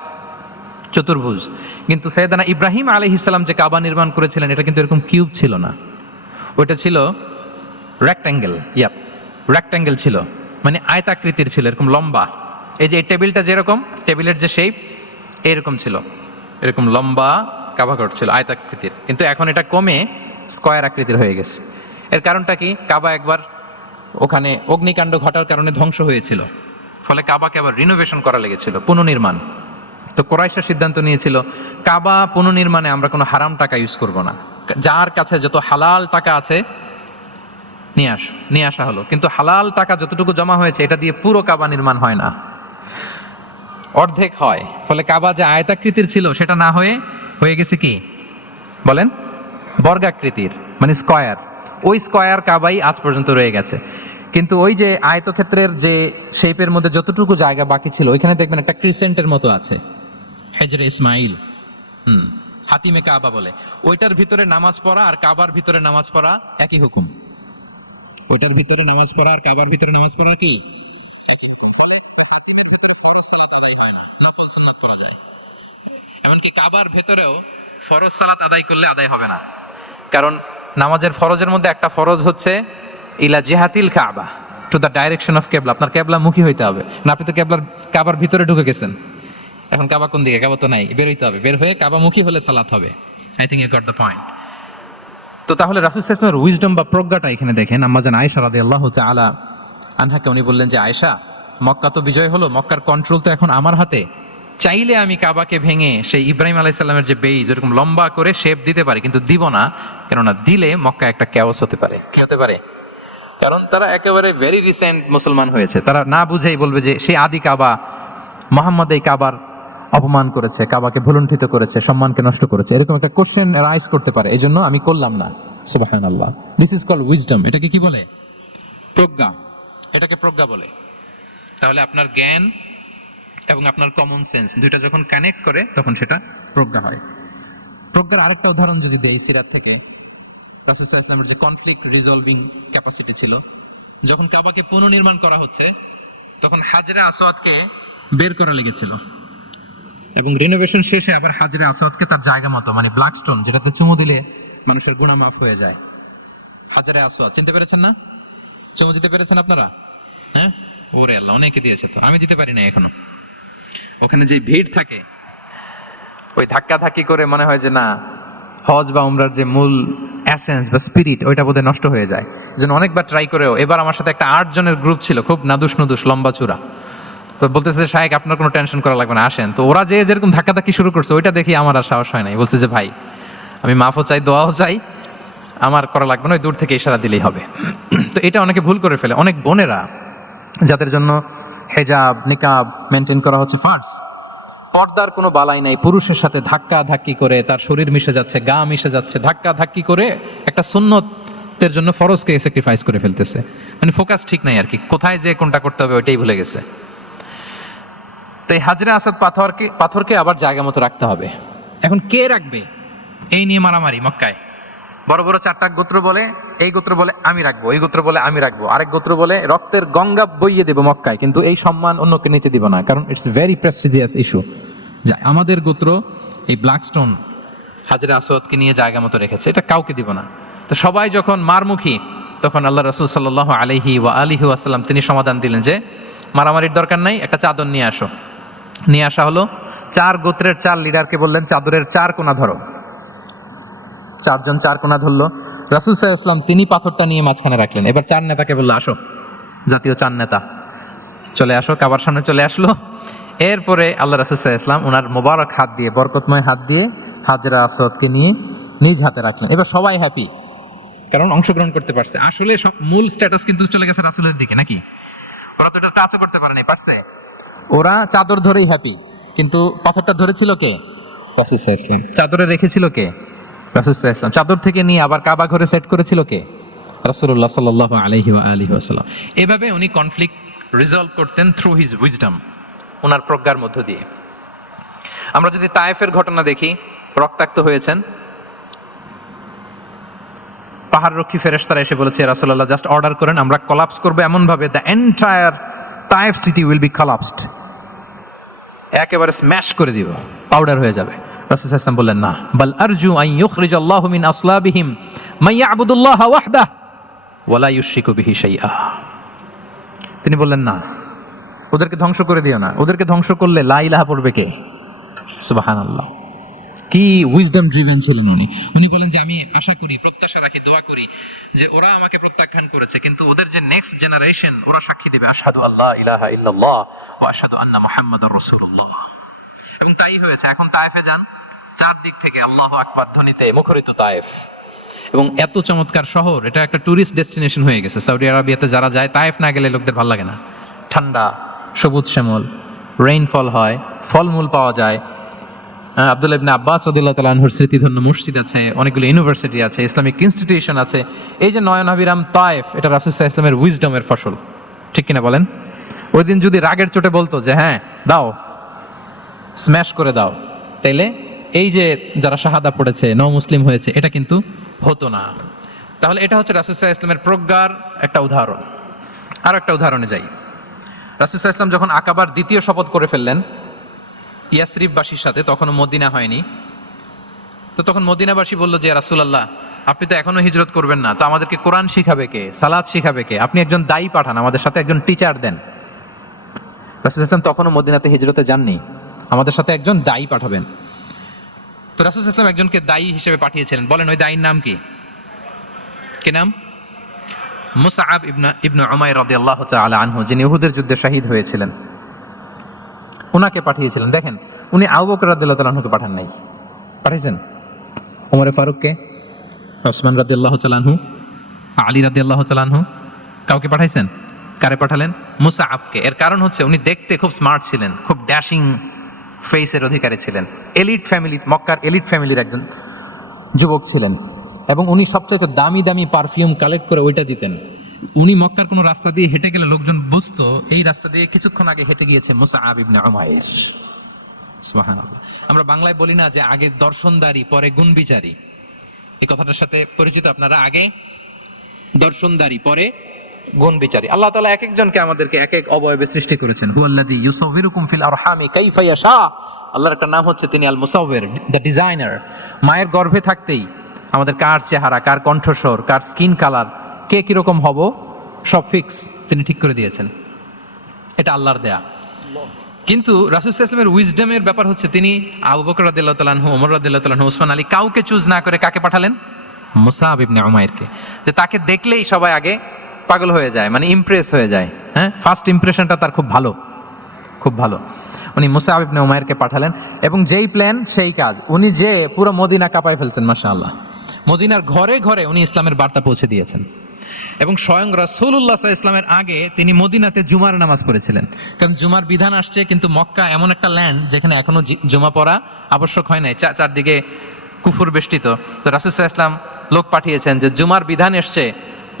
চতুর্ভুজ। কিন্তু সৈয়দনা ইব্রাহিম আলাইহিস সালাম যে কাবা নির্মাণ করেছিলেন এটা কিন্তু এরকম কিউব ছিল না, ওটা ছিল রেক্ট্যাঙ্গেল। রেক্ট্যাঙ্গেল ছিল, মানে আয়তাকৃতির ছিল, এরকম লম্বা। এই যে এই টেবিলটা যেরকম, টেবিলের যে শেপ এরকম ছিল, এরকম লম্বা কাবাঘর ছিল আয়তাকৃতির। কিন্তু এখন এটা কমে স্কয়ার আকৃতির হয়ে গেছে। এর কারণটা কি? কাবা একবার ওখানে অগ্নিকাণ্ড ঘটার কারণে ধ্বংস হয়েছিল, ফলে কাবাকে আবার রিনোভেশন করা লেগেছিল, পুনর্নির্মাণ। তো কোরাইশরা সিদ্ধান্ত নিয়েছিল কাবা পুনর্নির্মাণে আমরা কোনো হারাম টাকা ইউজ করব না, যার কাছে যত হালাল টাকা আছে নিয়ে আসা হলো। কিন্তু হালাল টাকা যতটুকু জমা হয়েছে এটা দিয়ে পুরো কাবা নির্মাণ হয় না, অর্ধেক হয়। ফলে কাবা যে আয়তাকৃতির ছিল সেটা না হয়ে গেছে কি বলেন? বর্গাকৃতির, মানে স্কয়ার। ওই স্কয়ার কাবাই আজ পর্যন্ত রয়ে গেছে। কিন্তু ওই যে আয়তক্ষেত্রের যে শেপের মধ্যে যতটুকু জায়গা বাকি ছিল ওইখানে দেখবেন একটা ক্রিসেন্টের মতো আছে, হেজরে ইসমাইল, হাতিমে কাবা বলে। ওইটার ভিতরে নামাজ পড়া আর কাবার ভিতরে নামাজ পড়া একই হুকুম। ওইটার ভিতরে নামাজ পড়া আর কাবার ভিতরে নামাজ পড়া কি? এমনকি কাবার ভেতরেও ফরজ সালাত আদায় করলে আদায় হবে না, কারণ নামাজের ফরজের মধ্যে একটা ফরজ হচ্ছে ইলা জিহাতিল কাবা, টু দ্য ডাইরেকশন অফ কেবলা। আপনার কেবলা মুখী হইতে হবে না, আপনি তো কাবার ভিতরে ঢুকে গেছেন, এখন কাবা কোন দিকে? কাবা তো নাই, বের হইতে হবে, বের হয়ে কাবা মুখী হলে সালাত হবে। I think you got the point. তো তাহলে রাসূল সাল্লাল্লাহু আলাইহি ওয়াসাল্লামের উইজডম বা প্রজ্ঞাটা এখানে দেখেন। আম্মা জান আয়েশা রাদিয়াল্লাহু তাআলা আনহাকে উনি বললেন যে আয়েশা, মক্কা তো বিজয় হলো, মক্কার কন্ট্রোল তো এখন আমার হাতে, চাইলে আমি কাবাকে ভেঙে সেই ইব্রাহিম আলাইহিস সালামের যে বেইজ ওরকম লম্বা করে শেপ দিতে পারি, কিন্তু দিব না, কেননা দিলে মক্কা একটা ক্যাওস হতে পারে। কি হতে পারে? কারণ তারা একেবারে ভেরি রিসেন্ট মুসলমান হয়েছে, তারা না বুঝেই বলবে যে সেই আদি কাবা, মোহাম্মদ এই কাবার অপমান করেছে, কাবাকে ভুলুণ্ঠিত করেছে, সম্মানকে নষ্ট করেছে, এরকম একটা কোশ্চেন রাইজ করতে পারে। এই জন্য আমি করলাম না। সুবহানাল্লাহ, দিস ইজ কল্ড উইজডম। এটাকে কি বলে? প্রজ্ঞা। এটাকে প্রজ্ঞা বলে। তাহলে আপনার জ্ঞান এবং আপনার কমন সেন্স দুইটা যখন কানেক্ট করে তখন সেটা প্রজ্ঞা হয়। প্রজ্ঞার আরেকটা উদাহরণ যদি দেই সিরাত থেকে, রাসূল সাল্লাল্লাহু আলাইহি ওয়াসাল্লামের যে কনফ্লিক্ট রিজলভিং ক্যাপাসিটি ছিল, যখন কাবাকে পুনর্নির্মাণ করা হচ্ছে তখন হাজরে আসওয়াদকে বের করা লেগেছিল, এবং রিনোভেশন শেষে আবার হাজরে আসওয়াদকে তার জায়গা মতো, মানে ব্ল্যাক স্টোন যেটাতে চুমু দিলে মানুষের গুনাহ মাফ হয়ে যায়, হাজরে আসওয়াদ চিনতে পেরেছেন না? চুমু দিতে পেরেছেন আপনারা? হ্যাঁ, ওরে আল্লাহ, অনেকে দিয়েছে, তো আমি দিতে পারি না এখনো। ওখানে যে ভিড় থাকে, ওই ধাক্কা ধাক্কি করে মনে হয় যে না, হজ বা উমরার যে মূল এসেন্স বা স্পিরিট ওইটা বোধহয় নষ্ট হয়ে যায়। এই জন্য অনেকবার ট্রাই করেও, এবার আমার সাথে একটা 8 জনের গ্রুপ ছিল, খুব নাদুস নুদুস লম্বা চূড়া। তো বলতেছে শায়েক আপনার কোনো টেনশন করা লাগবে না, আসেন। তো ওরা যে যেরকম ধাক্কা ধাক্কি শুরু করছে ওইটা দেখি আমার আর সাহস হয় নাই। বলছে যে ভাই আমি মাফও চাই, দোয়াও চাই, আমার করা লাগবে না, ওই দূর থেকে ইশারা দিলেই হবে। তো এটা অনেকে ভুল করে ফেলে। অনেক বোনেরা যাদের জন্য হেজাব নিকাব মেনটেন করা হচ্ছে ফার্স, পর্দার কোনো বালাই নাই, পুরুষের সাথে ধাক্কা ধাক্কি করে তার শরীর মিশে যাচ্ছে, গা মিশে যাচ্ছে, ধাক্কা ধাক্কি করে একটা সুন্নতের জন্য ফরজকে স্যাক্রিফাইস করে ফেলতেছে। মানে ফোকাস ঠিক নাই আর কি, কোথায় যে কোনটা করতে হবে ওইটাই ভুলে গেছে। তো এই হাজরে আসাদ পাথরকে আবার জায়গা মতো রাখতে হবে। এখন কে রাখবে এই নিয়ে মারামারি মক্কায়। বড় বড় 4টা গোত্র বলে, এই গোত্র বলে আমি রাখবো, এই গোত্র বলে আমি রাখবো, আরেক গোত্র বলে রক্তের গঙ্গা বইয়ে দেবো মক্কায়, কিন্তু এই সম্মান অন্যকে নিতে দিব না, কারণ ইটস ভেরি প্রেস্টিজিয়াস ইস্যু। যা আমাদের গোত্র এই ব্ল্যাক স্টোন হাজরে আসওয়াদকে নিয়ে জায়গা মতো রেখেছে, এটা কাউকে দিব না। তো সবাই যখন মারমুখী, তখন আল্লাহ রাসূল সাল্লাল্লাহু আলাইহি ওয়াসাল্লাম তিনি সমাধান দিলেন যে মারামারির দরকার নাই, একটা চাদর নিয়ে আসো। নিয়ে আসা হলো। 4 গোত্রের 4 লিডারকে বললেন চাদরের 4 কোণা ধরো। 4 জন 4 কোণা ধরলো। রাসূল সাল্লাল্লাহু আলাইহি ওয়াসাল্লাম তিনি পাথরটা নিয়ে মাঝখানে রাখলেন। এবার 4 নেতাকে বললো আসো, জাতীয় 4 নেতা চলে আসো, কাবার সামনে চলে আসলো। এরপরে আল্লাহ রাসূল সাল্লাল্লাহু আলাইহি ওয়াসাল্লাম ওনার মোবারক হাত দিয়ে, বরকতময় হাত দিয়ে হাজরা আসওয়াদকে নিয়ে নিজ হাতে রাখলেন। এবার সবাই হ্যাপি, কারণ অংশগ্রহণ করতে পারছে। আসলে সব মূল স্ট্যাটাস কিন্তু চলে গেছে রাসূলের দিকে, নাকি? ওরা তো এটা টাচও করতে পারেনি, পারছে? ওরা চাদর ধরেই হ্যাপি, কিন্তু পাথরটা ধরেছিল কে? রাসূল সাল্লাল্লাহু আলাইহি ওয়াসাল্লাম। চাদরে রেখেছিল কে? রাসূল সাল্লাল্লাহু আলাইহি ওয়াসাল্লাম। চাদর থেকে নিয়ে আবার কাবা ঘরে সেট করেছিল কে? রাসূলুল্লাহ সাল্লাল্লাহু আলাইহি ওয়া আলিহি ওয়াসাল্লাম। এভাবে উনি কনফ্লিক্ট রিজলভ করতেন থ্রু হিজ উইজডম, ওনার প্রজ্ঞার মধ্য দিয়ে। আমরা যদি তায়েফের ঘটনা দেখি, রক্তাক্ত হয়েছেন, পাহাড়রক্ষী ফেরেশতারা এসে বলেছে রাসূলুল্লাহ জাস্ট অর্ডার করেন, আমরা কোলাপস করবো এমন ভাবে the entire Taif city will be collapsed, একেবারে স্ম্যাশ করে দিব, পাউডার হয়ে যাবে। রাসূল সাল্লাল্লাহু আলাইহি ওয়াসাল্লাম বললেন না, বাল আরজু আন ইউখরিজাল্লাহু মিন আসলাবিহিম মান ইয়াবুদুল্লাহ ওয়াহদাহু ওয়া লা ইউশরিকু বিহি শাইআ। তিনি বললেন না, ওদেরকে ধ্বংস করে দিও না, ওদেরকে ধ্বংস করলে লা ইলাহা পড়বে কে? সুবহানাল্লাহ। কি উইজডম ড্রিভেন ছিলেন উনি। উনি বলেন যে আমি আশা করি, প্রত্যাশা রাখি, দোয়া করি যে ওরা আমাকে প্রত্যাখ্যান করেছে, কিন্তু ওদের যে নেক্সট জেনারেশন ওরা সাক্ষী দিবে আশহাদু আল্লা ইলাহা ইল্লাল্লাহ ওয়া আশহাদু আন্না মুহাম্মাদুর রাসূলুল্লাহ। এবং তাই হয়েছে। এখন তায়েফে যান, চারদিক থেকে আল্লাহু আকবার ধ্বনিতে মুখরিত তায়েফ, এবং এত চমৎকার শহর, এটা একটা টুরিস্ট ডেস্টিনেশন হয়ে গেছে। সৌদি আরবিয়াতে যারা যায়, তায়েফ না গেলে লোকদের ভালো লাগে না। ঠান্ডা, সবুজ শ্যামল, রেইনফল হয়, ফলমূল পাওয়া যায়। আব্দুল্লাহ ইবনে আব্বাস রাদিয়াল্লাহু তাআলা আনহুর স্মৃতিধন্য মসজিদ আছে, অনেকগুলো ইউনিভার্সিটি আছে, ইসলামিক ইনস্টিটিউশন আছে। এই যে নয়নাভিরাম তায়েফ, এটা রাসূল সাল্লাল্লাহু আলাইহি ওয়াসাল্লামের উইজডমের ফসল, ঠিক কিনা বলেন? ওই দিন যদি রাগের চোটে বলতো যে হ্যাঁ দাও, স্ম্যাশ করে দাও, তাইলে এই যে যারা শাহাদা পড়েছে, মুসলিম হয়েছে, এটা কিন্তু হতো না। তাহলে এটা হচ্ছে রাসূল সাল্লাল্লাহু আলাইহি ওয়াসাল্লামের প্রজ্ঞার একটা উদাহরণ। আর একটা উদাহরণে যাই। রাসূল সাল্লাল্লাহু আলাইহি ওয়াসাল্লাম যখন আকাবার দ্বিতীয় শপথ করে ফেললেন ইয়াসরিববাসীর সাথে, তখনও মদিনা হয়নি, তো তখন মদিনাবাসী বলল যে রাসূলুল্লাহ আপনি তো এখনো হিজরত করবেন না, তো আমাদেরকে কোরআন শিখাবে কে, সালাত শিখাবে কে, আপনি একজন দায়ী পাঠান, আমাদের সাথে একজন টিচার দেন। রাসূল সাল্লাল্লাহু আলাইহি ওয়াসাল্লাম তখনও মদিনাতে হিজরতে যাননি, আমাদের সাথে একজন দায়ী পাঠাবেন। তো রাসূল সাল্লাল্লাহু আলাইহি ওয়াসাল্লাম একজনকে দায়ী হিসেবে পাঠিয়েছিলেন। বলেন ওই দায়ীর নাম কি? কি নাম? মুসআব ইবনে উমাইর রাদিয়াল্লাহু তাআলা আনহু, যিনি উহুদের যুদ্ধে শহীদ হয়েছিলেন, ওনাকে পাঠিয়েছিলেন। দেখেন, উনি আবু বকর রাদিয়াল্লাহু তাআলা আনহুকে পাঠান নাই, পাঠিয়েছেন ওমর ফারুককে, ওসমান রাদিয়াল্লাহু তাআলা আনহু, আলী রাদিয়াল্লাহু তাআলা আনহু, কাউকে পাঠাইছেন? কারে পাঠালেন? মুসআবকে। এর কারণ হচ্ছে উনি দেখতে খুব স্মার্ট ছিলেন, খুব ড্যাশিং ফেসের অধিকারী ছিলেন, এলিট ফ্যামিলি, মক্কার এলিট ফ্যামিলির একজন যুবক ছিলেন, এবং উনি সবচাইতে দামি দামি পারফিউম কালেক্ট করে ওইটা দিতেন। উনি মক্কার কোনো রাস্তা দিয়ে হেঁটে গেলে লোকজন বুঝতো এই রাস্তা দিয়ে কিছুক্ষণ আগে হেঁটে গিয়েছে মুসআব ইবনে উমাইর। সুবহানাল্লাহ। আমরা বাংলায় বলি না যে আগে দর্শনদারি পরে গুণবিচারী, এই কথাটার সাথে পরিচিত আপনারা? আগে দর্শনদারি পরে গুণবিচারী। আল্লাহ তাআলা এক একজনকে আমাদেরকে এক এক অবয়বে সৃষ্টি করেছেন। হুয়াল্লাযী ইউসাউবিরুকুম ফিল আরহামি কাইফা ইয়াশা। আল্লাহর একটা নাম হচ্ছে তিনি আল মুসাউবির, দ্য ডিজাইনার। মায়ের গর্ভে থাকতেই আমাদের কার চেহারা, কার কণ্ঠস্বর, কার স্কিন কালার, কে কিরকম হব, সব ফিক্স তিনি ঠিক করে দিয়েছেন। এটা আল্লাহর দেয়া। কিন্তু রাসূল সাল্লাল্লাহু আলাইহি ওয়াসাল্লামের উইজডমের ব্যাপার হচ্ছে তিনি আবু বকর রাদিয়াল্লাহু তাআলা আনহু, ওমর রাদিয়াল্লাহু তাআলা আনহু, ওসমান আলী, কাউকে চুজ না করে কাকে পাঠালেন? মুসআব ইবনে উমাইরকে। যে তাকে দেখলেই সবাই আগে পাগল হয়ে যায়, মানে ইমপ্রেস হয়ে যায়। হ্যাঁ, ফার্স্ট ইমপ্রেশনটা তার খুব ভালো, খুব ভালো। উনি মুসআব ইবনে উমাইরকে পাঠালেন, এবং যেই প্ল্যান সেই কাজ। উনি যে পুরো মদিনা কাঁপায় ফেলছেন, মাশাআল্লাহ। মদিনার ঘরে ঘরে উনি ইসলামের বার্তা পৌঁছে দিয়েছেন, এবং স্বয়ং রাসূলুল্লাহ সাল্লাল্লাহু আলাইহি ওয়াসাল্লামের আগে তিনি মদিনাতে জুমার নামাজ পড়েছিলেন। কারণ জুমার বিধান আসছে, কিন্তু মক্কা এমন একটা ল্যান্ড যেখানে এখনো জুমা পড়া আবশ্যক হয় নাই, চারদিকে কুফর বেষ্টিত। তো রাসূল সাল্লাল্লাহু আলাইহি ওয়াসাল্লাম লোক পাঠিয়েছেন যে জুমার বিধান এসছে,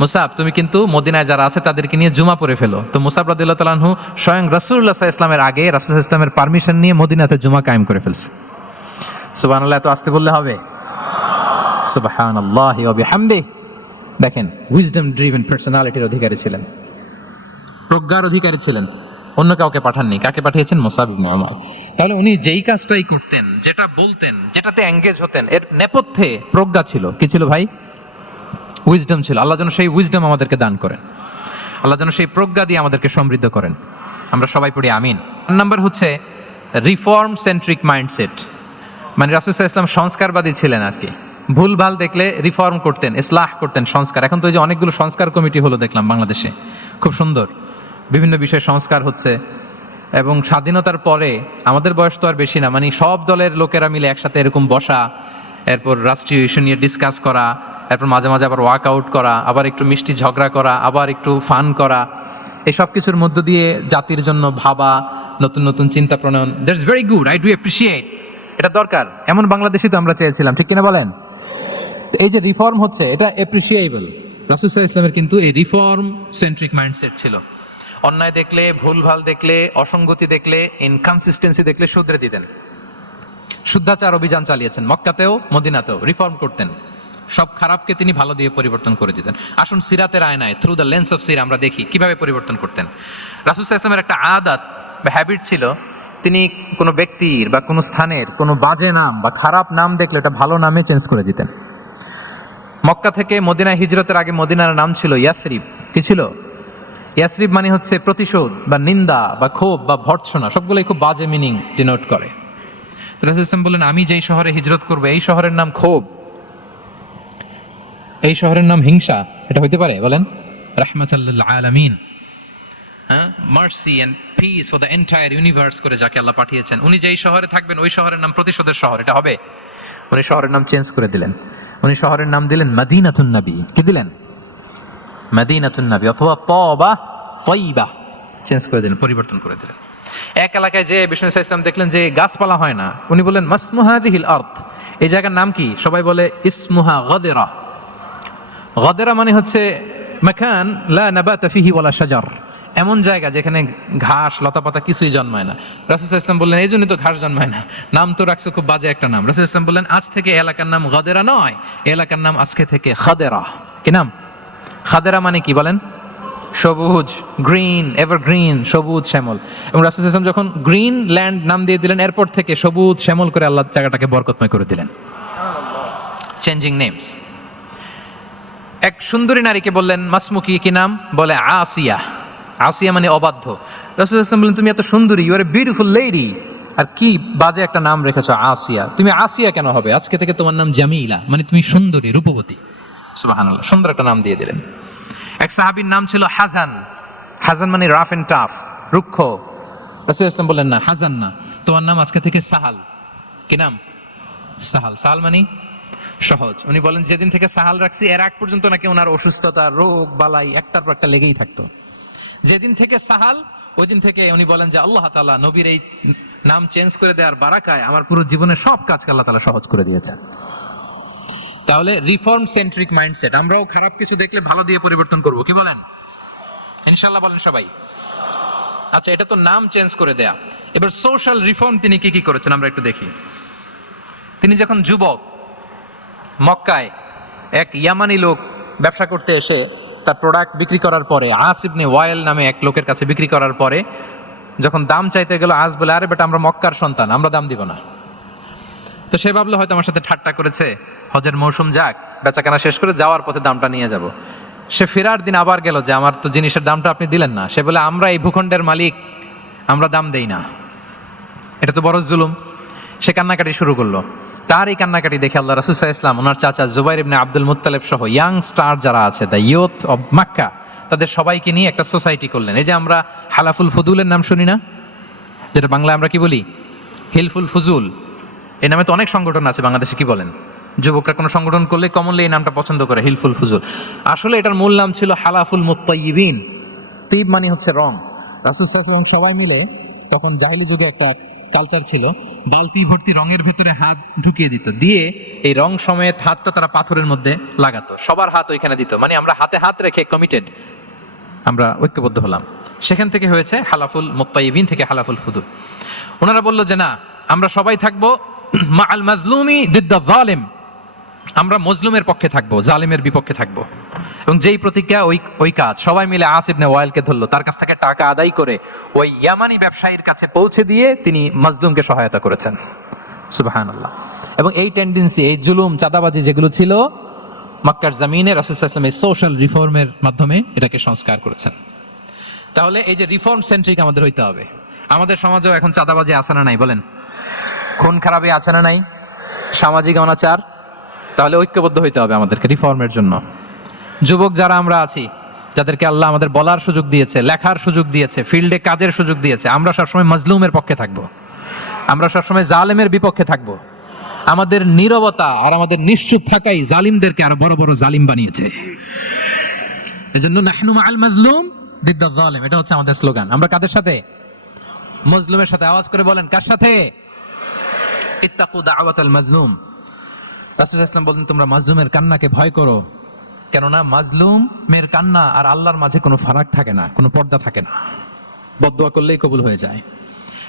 মুসাব তুমি কিন্তু মদিনায় যারা আছে তাদেরকে নিয়ে জুমা পড়ে ফেলো। তো মুসাব রাদিয়াল্লাহু তাআলা আনহু স্বয়ং রাসূলুল্লাহ সাল্লাল্লাহু আলাইহি ওয়াসাল্লামের আগে রাসূল সাল্লাল্লাহু আলাইহি ওয়াসাল্লামের পারমিশন নিয়ে মদিনাতে জুমা কায়েম করে ফেলছে। সুবহানাল্লাহ, এত আসতে বললে হবে? সুবহানাল্লাহি ওয়া বিহামদিহি। দেখেন, উইজডম ড্রিভেন পার্সোনালিটির অধিকারী ছিলেন, প্রজ্ঞার অধিকারী ছিলেন। অন্য কাউকে পাঠাননি। কাকে পাঠিয়েছেন? মুসআব ইবনে উমাইর। তাহলে উনি যেই কাজটাই করতেন, যেটা বলতেন, যেটাতে এঙ্গেজ হতেন, এর নেপথ্যে প্রজ্ঞা ছিল। কি ছিল ভাই? উইজডম ছিল। আল্লাহ যেন সেই উইজডম আমাদেরকে দান করেন, আল্লাহ যেন সেই প্রজ্ঞা দিয়ে আমাদেরকে সমৃদ্ধ করেন। আমরা সবাই পড়ি আমিন। নাম্বার হচ্ছে রিফর্ম সেন্ট্রিক মাইন্ডসেট, মানে রাসূল সাল্লাল্লাহু আলাইহি ওয়াসাল্লাম সংস্কারবাদী ছিলেন আর কি। ভুল ভাল দেখলে রিফর্ম করতেন, ইসলাহ করতেন, সংস্কার। এখন তো এই যে অনেকগুলো সংস্কার কমিটি হলো দেখলাম বাংলাদেশে, খুব সুন্দর, বিভিন্ন বিষয়ে সংস্কার হচ্ছে। এবং স্বাধীনতার পরে আমাদের বয়স তো আর বেশি না, মানে সব দলের লোকেরা মিলে একসাথে এরকম বসা, এরপর রাষ্ট্রীয় ইস্যু নিয়ে ডিসকাস করা, এরপর মাঝে মাঝে আবার ওয়ার্ক আউট করা, আবার একটু মিষ্টি ঝগড়া করা, আবার একটু ফান করা, এই সব কিছুর মধ্য দিয়ে জাতির জন্য ভাবা, নতুন নতুন চিন্তা প্রণয়ন। That's very good, I do appreciate. এটা দরকার। এমন বাংলাদেশই তো আমরা চেয়েছিলাম, ঠিক কিনা বলেন? এই যে রিফর্ম হচ্ছে, এটা অ্যাপ্রিসিয়েবল। রাসূল সাল্লাল্লাহু আলাইহি ওয়াসাল্লামের কিন্তু এই রিফর্ম সেন্ট্রিক মাইন্ডসেট ছিল। অন্যায় দেখলে, ভুলভাল দেখলে, অসঙ্গতি দেখলে, ইনকনসিস্টেন্সি দেখলে শুধরে দিতেন। শুদ্ধাচার অভিযান চালিয়েছেন মক্কাতেও মদিনাতেও, রিফর্ম করতেন। সব খারাপকে তিনি ভালো দিয়ে পরিবর্তন করে দিতেন। আসুন সিরাতের আয়নায়, থ্রু দ্য লেন্স অফ সিরা আমরা দেখি কিভাবে পরিবর্তন করতেন। রাসূল সাল্লাল্লাহু আলাইহি ওয়াসাল্লামের একটা আদাত বা হ্যাবিট ছিল, তিনি কোনো ব্যক্তির বা কোনো স্থানের কোনো বাজে নাম বা খারাপ নাম দেখলে এটা ভালো নামে চেঞ্জ করে দিতেন। মক্কা থেকে মদিনায় হিজরতের আগে মদিনার নাম ছিল ইয়াসরিব। কি ছিল? ইয়াসরিব মানে হচ্ছে প্রতিশোধ বা নিন্দা বা ক্ষোভ বা ভর্ৎসনা, সবগুলোই খুব বাজে মিনিং ডিনোট করে। রাসূল ইসলাম বললেন, আমি যেই শহরে হিজরত করবো এই শহরের নাম ক্ষোভ, এই শহরের নাম হিংসা, এটা হইতে পারে? বলেন। রাহমাতাল লিল আলামিন, mercy and peace for the entire universe করে যাকে আল্লাহ পাঠিয়েছেন, উনি যেই শহরে থাকবেন ওই শহরের নাম প্রতিশোধের শহর, এটা হবে? উনি শহরের নাম চেঞ্জ করে দিলেন। উনি শহরের নাম দিলেন মদিনাতুন নবী। কি দিলেন? মদিনাতুন নবী, অথবা তওবা তয়্যিবা, চেঞ্জ করে দিলেন, পরিবর্তন করে দিলেন। এক এলাকায় যে বিষ্ণু ইসলাম দেখলেন যে গাছপালা হয় না, উনি বললেন মাসমু হাযিহিল আরদ, এই জায়গার নাম কি? সবাই বলে ইসমুহা গাদেরা। গাদেরা মানে হচ্ছে মাকান লা নাবাতা ফিহি ওয়ালা শাজার, এমন জায়গা যেখানে ঘাস লতাপাতা কিছুই জন্মায় না। রাসূল সাল্লাল্লাহু আলাইহি ওয়াসাল্লাম বললেন, এই জন্যই তো ঘাস জন্মায় না, নাম তো রাখছো খুব বাজে একটা নাম। রাসূল সাল্লাল্লাহু আলাইহি ওয়াসাল্লাম বললেন, আজ থেকে এলাকার নাম গাদেরা নয়, এলাকার নাম আজকে থেকে খাদেরা। কি নাম? খাদেরা মানে কি বলেন? সবুজ, গ্রিন, এভারগ্রিন, সবুজ শ্যামল। এবং রাসূল সাল্লাল্লাহু আলাইহি ওয়াসাল্লাম যখন গ্রিন ল্যান্ড নাম দিয়ে দিলেন, এরপর থেকে সবুজ শ্যামল করে আল্লাহ জায়গাটাকে বরকতময় করে দিলেন। Changing names. এক সুন্দরী নারীকে বললেন মাসমুকি, কি নাম? বলে আসিয়া। আসিয়া মানে অবাধ্য। রাসূল সাল্লাল্লাহু আলাইহি ওয়াসাল্লাম বললেন, তুমি এত সুন্দরী, you are a beautiful lady, আর কি বাজে একটা নাম রেখেছো আসিয়া। তুমি আসিয়া কেন হবে? আজকে থেকে তোমার নাম জামিলা, মানে তুমি সুন্দরী, রূপবতী। সুবহানাল্লাহ, সুন্দর একটা নাম দিয়ে দিলেন। এক সাহাবীর নাম ছিল হাসান। হাসান মানে রাফ এন্ড টাফ, রুক্ষ। রাসূল সাল্লাল্লাহু আলাইহি ওয়াসাল্লাম বললেন, না হাসান না, তোমার নাম আজকে থেকে সাহাল। কি নাম? সাহাল। সাহাল মানে সহজ। উনি বলেন, যেদিন থেকে সাহাল রাখছি এর আগ পর্যন্ত নাকি ওনার অসুস্থতা, রোগ বালাই একটার পর একটা লেগেই থাকতো। যেদিন থেকে সাহাল, ওই দিন থেকে উনি বলেন যে আল্লাহ তাআলা নবীর এই নাম চেঞ্জ করে দেওয়ার বারাকায় আমার পুরো জীবনের সব কাজকে আল্লাহ তাআলা সহজ করে দিয়েছেন। তাহলে রিফর্ম সেন্ট্রিক মাইন্ডসেট, আমরাও খারাপ কিছু দেখলে ভালো দিয়ে পরিবর্তন করব। কি বলেন? ইনশাআল্লাহ বলেন সবাই। আচ্ছা, এটা তো নাম চেঞ্জ করে দেয়া। এবার সোশ্যাল রিফর্ম তিনি কি কি করেছেন আমরা একটু দেখি। তিনি যখন যুবক, মক্কায় এক ইয়ামানি লোক ব্যবসা করতে এসে তার প্রোডাক্ট বিক্রি করার পরে, আস ইবনে ওয়াইল নামে এক লোকের কাছে বিক্রি করার পরে যখন দাম চাইতে গেল, আস বলে, আরে বেটা আমরা মক্কার সন্তান, আমরা দাম দিব না। তো সে ভাবলো হয়তো আমার সাথে ঠাট্টা করেছে, হজের মৌসুম যাক, বেচাকেনা শেষ করে যাওয়ার পথে দামটা নিয়ে যাব। সে ফেরার দিন আবার গেল যে আমার তো জিনিসের দামটা আপনি দিলেন না। সে বলে, আমরা এই ভূখণ্ডের মালিক, আমরা দাম দেই না, এটা তো বড় জুলুম। সে কান্নাকাটি শুরু করলো। তার এই কান্নাকাটি দেখে আল্লাহ রাসূল সাল্লাল্লাহু আলাইহি ওয়াসাল্লাম, ওনার চাচা জুবাইর ইবনে আব্দুল মুত্তালিব সহ ইয়াং স্টার যারা আছে, দ্য ইয়ুথ অফ মক্কা, তাদের সবাইকে নিয়ে একটা সোসাইটি করলেন। এই যে আমরা হালাফুল ফুদুলের নাম শুনি না, যেটা বাংলায় আমরা কি বলি হিলফুল ফুজুল, এই নামে তো অনেক সংগঠন আছে বাংলাদেশে। কি বলেন? যুবকরা কোনো সংগঠন করলে কমনলি এই নামটা পছন্দ করে, হিলফুল ফুজুল। আসলে এটার মূল নাম ছিল হালাফুল মুত্তাইয়িবিন। তিব মানে হচ্ছে রং। রাসূল সাল্লাল্লাহু আলাইহি ওয়াসাল্লাম সবাই মিলে, তখন জাহেলি যুগে একটা কালচার ছিল, বালতি ভর্তি রঙের ভেতরে হাত ঢুকিয়ে দিত, দিয়ে এই রং সমেত হাতটা তারা পাথরের মধ্যে লাগাতো, সবার হাত ওইখানে দিত, মানে আমরা হাতে হাত রেখে কমিটেড, আমরা ঐক্যবদ্ধ হলাম। সেখান থেকে হয়েছে হালাফুল মুত্তাইয়িবিন, থেকে হালাফুল ফুদুল। ওনারা বলল যে না, আমরা সবাই থাকবো মাআল মাজলুমি দিদ্দা যালিম, আমরা মজলুমের পক্ষে থাকবো, জালিমের বিপক্ষে থাকবো। এবং যেই প্রতিজ্ঞা ওই কাজ। সবাই মিলে আস ইবনে ওয়াইলকে ধরলো, তার কাছ থেকে টাকা আদায় করে ওই ইয়ামানি ব্যবসায়ীর কাছে পৌঁছে দিয়ে তিনি মাজলুমকে সহায়তা করেছেন। সুবহানাল্লাহ। এবং এই টেন্ডেন্সি, এই জুলুম, চাঁদাবাজি যেগুলো ছিল মক্কার জমিনে, রাসূল সাল্লাল্লাহু আলাইহি ওয়াসাল্লাম এই সোশ্যাল রিফর্মের মাধ্যমে এটাকে সংস্কার করেছেন। তাহলে এই যে রিফর্ম সেন্ট্রিক আমাদের হইতে হবে। আমাদের সমাজেও এখন চাঁদাবাজি আছে না নাই? বলেন। খুন খারাপি আছে না নাই? সামাজিক অনাচার। তাহলে ঐক্যবদ্ধ হইতে হবে আমাদেরকে রিফর্মের জন্য। যুবক যারা আমরা আছি, যাদেরকে আল্লাহ আমাদের বলার সুযোগ দিয়েছে, লেখার সুযোগ দিয়েছে, ফিল্ডে কাজের সুযোগ দিয়েছে, আমরা সবসময় মাজলুমের পক্ষে থাকবো, আমরা সবসময় জালেমের বিপক্ষে থাকবো। আমাদের নীরবতা আর আমাদের নিশ্চুপ থাকাই জালিমদেরকে আরো বড় বড় জালিম বানিয়েছে। এজন্য নাহনু মাআল মাজলুম দিদ্দা যালিম, এটা হচ্ছে আমাদের স্লোগান। আমরা কাদের সাথে? মজলুমের সাথে। আওয়াজ করে বলেন, কার সাথে? ইত্তাকু দাওয়াতাল মাজলুম। রাসূল সাল্লাল্লাহু আলাইহি ওয়াসাল্লাম বলেন, তোমরা মাজলুমের কান্নাকে ভয় করো। কেননা মাজলুমের কান্না আর আল্লাহর মাঝে কোনো ফারাক থাকে না, কোনো পর্দা থাকে না, বদদোয়া করলেই কবুল হয়ে যায়।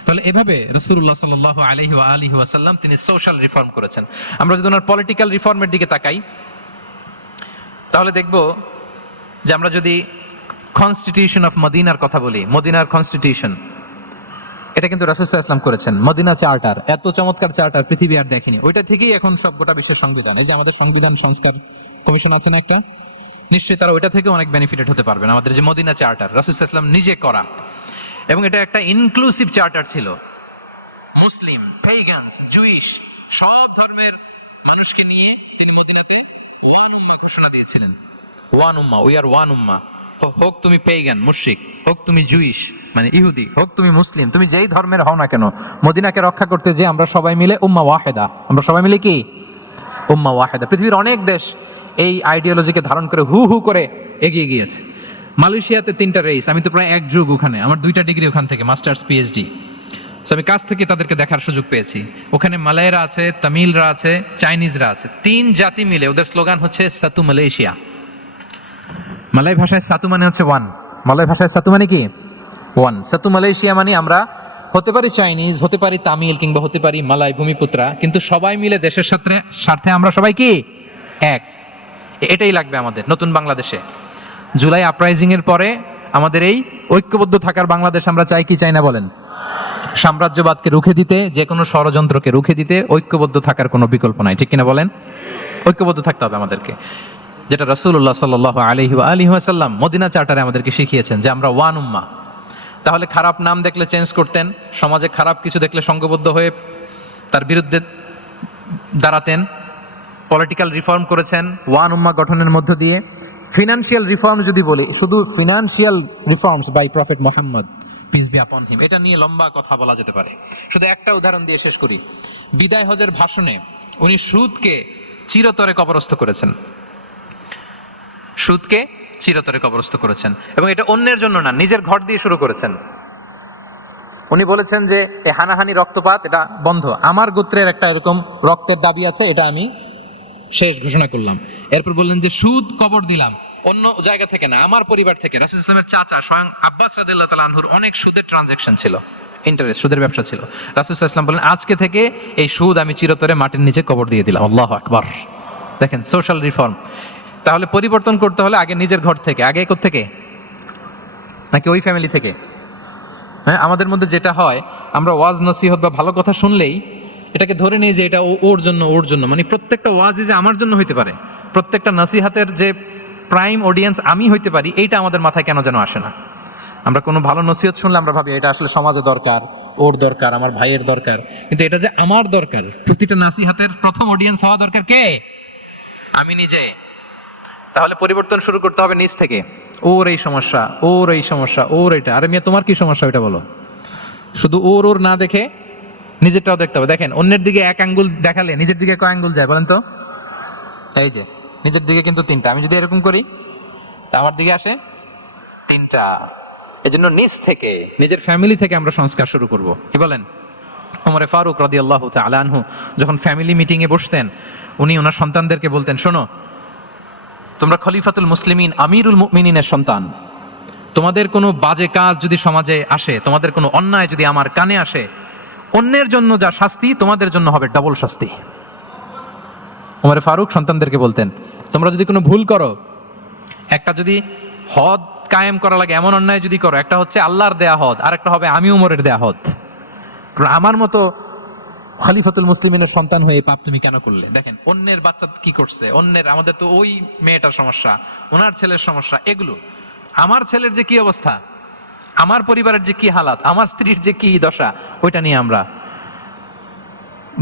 তাহলে এভাবে রাসূলুল্লাহ সাল্লাল্লাহু আলাইহি ওয়া আলিহি ওয়াসাল্লাম তিনি সোশ্যাল রিফর্ম করেছেন। আমরা যদি ওনার পলিটিক্যাল রিফর্মের দিকে তাকাই তাহলে দেখব যে আমরা যদি কনস্টিটিউশন অফ মদিনার কথা বলি, মদিনার কনস্টিটিউশন, এটা কিন্তু রাসূল সাল্লাল্লাহু আলাইহি ওয়াসাল্লাম করেছেন। মদিনা চার্টার, এত চমৎকার চার্টার পৃথিবী আর দেখেনি। ওইটা থেকেই এখন সব গোটা বিশ্বের সংবিধান। এই যে আমাদের সংবিধান সংস্কার কমিশন আছে না একটা, নিশ্চয়ই তারা ওইটা থেকে অনেক বেনিফিটেড হতে পারবেন। আমাদের যে মদিনা চার্টার রাসূল সাল্লাল্লাহু আলাইহি ওয়াসাল্লাম নিজে করা, এবং এটা একটা ইনক্লুসিভ চার্টার ছিল। মুসলিম, পেগানস, জুইশ সব ধর্মের মানুষকে নিয়ে তিনি মদিনাতে ওয়ান উম্মাহ ঘোষণা দিয়েছিলেন। ওয়ান উম্মাহ, উই আর ওয়ান উম্মাহ। হোক তুমি পেগান মুশরিক, হোক তুমি জুইশ মানে ইহুদি, হোক তুমি মুসলিম, তুমি যেই ধর্মের হও না কেন, মদিনাকে রক্ষা করতে যে আমরা সবাই মিলে উম্মাহ ওয়াহিদা, আমরা সবাই মিলে কি উম্মাহ ওয়াহিদা। পৃথিবীর অনেক দেশ এই আইডিওলজিকে ধারণ করে হু হু করে এগিয়ে গিয়েছে। মালয়েশিয়াতে 3টা রেস, আমি তো প্রায় এক যুগ ওখানে, আমার 2টা ডিগ্রি ওখান থেকে, মাস্টার্স পিএইচডি। তো আমি কাছ থেকে তাদেরকে দেখার সুযোগ পেয়েছি। ওখানে মালয়েরা আছে, তামিলরা আছে, চাইনিজরা আছে, 3 জাতি মিলে ওদের স্লোগান হচ্ছে সাতু মালয়েশিয়া। মালয় ভাষায় সাতু মানে হচ্ছে ওয়ান, মালয় ভাষায় সাতু মানে কি ওয়ান। সাতু মালয়েশিয়া মানে আমরা হতে পারি চাইনিজ, হতে পারি তামিল, কিংবা হতে পারি মালয় ভূমিপুত্রা, কিন্তু সবাই মিলে দেশের স্বার্থে আমরা সবাই কি এক। এটাই লাগবে আমাদের নতুন বাংলাদেশে। জুলাই আপরাইজিং এর পরে আমাদের এই ঐক্যবদ্ধ থাকার বাংলাদেশ আমরা চাই কি চাই না বলেন? সাম্রাজ্যবাদকে রুখে দিতে, যে কোনো ষড়যন্ত্রকে রুখে দিতে ঐক্যবদ্ধ থাকার কোনো বিকল্প নাই, ঠিক কিনা বলেন? ঐক্যবদ্ধ থাকতে হবে আমাদেরকে, যেটা রাসূলুল্লাহ সাল্লাল্লাহু আলাইহি ওয়া আলিহি ওয়াসাল্লাম মদিনা চার্টারে আমাদেরকে শিখিয়েছেন যে আমরা ওয়ান উম্মাহ। তাহলে খারাপ নাম দেখলে চেঞ্জ করতেন, সমাজে খারাপ কিছু দেখলে সংঘবদ্ধ হয়ে তার বিরুদ্ধে দাঁড়াতেন। পলিটিক্যাল রিফর্ম করেছেন ওয়ান উম্মাহ গঠনের মধ্য দিয়ে। ফিনান্সিয়াল রিফর্ম যদি বলি, শুধু financial reforms by prophet Muhammad peace be upon him, এটা নিয়ে লম্বা কথা বলা যেতে পারে। শুধু একটা উদাহরণ দিয়ে শেষ করি। বিদায় হজের ভাষণে উনি সুদকে চিরতরে কবরস্থ করেছেন, সুদকে চিরতরে কবরস্থ করেছেন, এবং এটা অন্যের জন্য না, নিজের ঘর দিয়ে শুরু করেছেন। উনি বলেছেন যে এই হানাহানি রক্তপাত এটা বন্ধ, আমার গোত্রের একটা এরকম রক্তের দাবি আছে, এটা আমি শেষ ঘোষণা করলাম। এরপর বললেন যে সুদ কবর দিলাম, অন্য জায়গা থেকে না, আমার পরিবার থেকে। রাসূল সাল্লাল্লাহু আলাইহি ওয়াসাল্লামের চাচা স্বয়ং আব্বাস রাদিয়াল্লাহু তাআলা আনহুর অনেক সুদের ট্রানজাকশন ছিল, ইন্টারেস্ট, সুদের ব্যবসা ছিল। রাসূল সাল্লাল্লাহু আলাইহি ওয়াসাল্লাম বললেন আজকে থেকে এই সুদ আমি চিরতরে মাটির নিচে কবর দিয়ে দিলাম। আল্লাহু আকবার। দেখেন সোশ্যাল রিফর্ম। তাহলে পরিবর্তন করতে হলে আগে নিজের ঘর থেকে, আগে কোত্থেকে? নাকি ওই ফ্যামিলি থেকে? হ্যাঁ, আমাদের মধ্যে যেটা হয়, আমরা ওয়াজ নসিহত বা ভালো কথা শুনলেই এটাকে ধরে নিই যে এটা ওর জন্য, ওর জন্য, মানে প্রত্যেকটা ওয়াজই যে আমার জন্য হইতে পারে, প্রত্যেকটা নসিহাতের যে প্রাইম অডিয়েন্স আমি হইতে পারি, এইটা আমাদের মাথায় কেন যেন আসে না। আমরা কোনো ভালো নসিহত শুনলে আমরা ভাবি এটা আসলে সমাজে দরকার, ওর দরকার, আমার ভাইয়ের দরকার, কিন্তু এটা যে আমার দরকার, প্রতিটা নসিহাতের প্রথম অডিয়েন্স হওয়া দরকার কে? আমি নিজে। তাহলে পরিবর্তন শুরু করতে হবে নিজ থেকে। ওর এই সমস্যা, ওর এই সমস্যা, ওর এটা, আরে মিয়া তোমার কি সমস্যা ওইটা বলো। শুধু ওর ওর না দেখে নিজেরটাও দেখতে হবে। দেখেন অন্যের দিকে 1 আঙ্গুল দেখালে নিজের দিকে কয় আঙ্গুল যায় বলেন তো? এই যে নিজের দিকে কিন্তু 3টা। আমি যদি এরকম করি তা আমার দিকে আসে 3টা। এই জন্য নিজ থেকে, নিজের ফ্যামিলি থেকে আমরা সংস্কার শুরু করব। কি বলেন? ওমর ফারুক রাদিয়াল্লাহু তাআলা আনহু যখন ফ্যামিলি মিটিং এ বসতেন, উনি ওনার সন্তানদেরকে বলতেন, শোনো, তোমরা খলিফাতুল মুসলিমিন, আমিরুল মুমিনিনের সন্তান, তোমাদের কোনো বাজে কাজ যদি সমাজে আসে, তোমাদের কোনো অন্যায় যদি আমার কানে আসে, অন্যের জন্য যা শাস্তি তোমাদের জন্য হবে ডাবল শাস্তি। ওমর ফারুক সন্তানদেরকে বলতেন, তোমরা যদি কোনো ভুল করো, একটা যদি হদ কায়েম করা লাগে, এমন অন্যায় যদি করো, একটা হচ্ছে আল্লাহর দেয়া হদ, আর একটা হবে আমি উমরের দেয়া হদ। আমার মতো খলিফাতুল মুসলিমিনের সন্তান হয়ে পাপ তুমি কেন করলে? দেখেন অন্যের বাচ্চা কি করছে, অন্যের, আমাদের তো ওই মেয়েটার সমস্যা, ওনার ছেলের সমস্যা, এগুলো আমার ছেলের যে কি অবস্থা, আমার পরিবারের যে কি হালাত, আমার স্ত্রীর যে কি দশা, ওইটা নিয়ে আমরা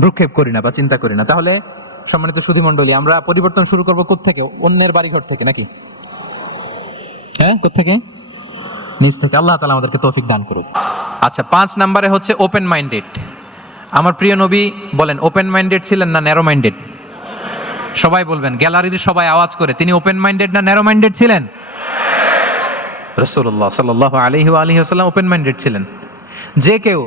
ভ্রুক্ষেপ করি না বা চিন্তা করি না। তাহলে সম্মানিত সুধী মণ্ডলী, আমরা পরিবর্তন শুরু করবো কোত্থেকে? অন্যের বাড়িঘর থেকে নাকি? হ্যাঁ, কোত্থেকে? নিজ থেকে। আল্লাহ তাআলা আমাদেরকে তৌফিক দান করুক। আচ্ছা, 5 নম্বরে হচ্ছে ওপেন মাইন্ডেড। আমার প্রিয় নবী বলেন ওপেন মাইন্ডেড ছিলেন না ন্যারো মাইন্ডেড? সবাই বলবেন, গ্যালারির সবাই আওয়াজ করে, তিনি ওপেন মাইন্ডেড না ন্যারো মাইন্ডেড ছিলেন? রাসূলুল্লাহ সাল্লাল্লাহু আলাইহি ওয়া আলিহি ওয়াসাল্লাম ওপেন মাইন্ডেড ছিলেন। যে কেউ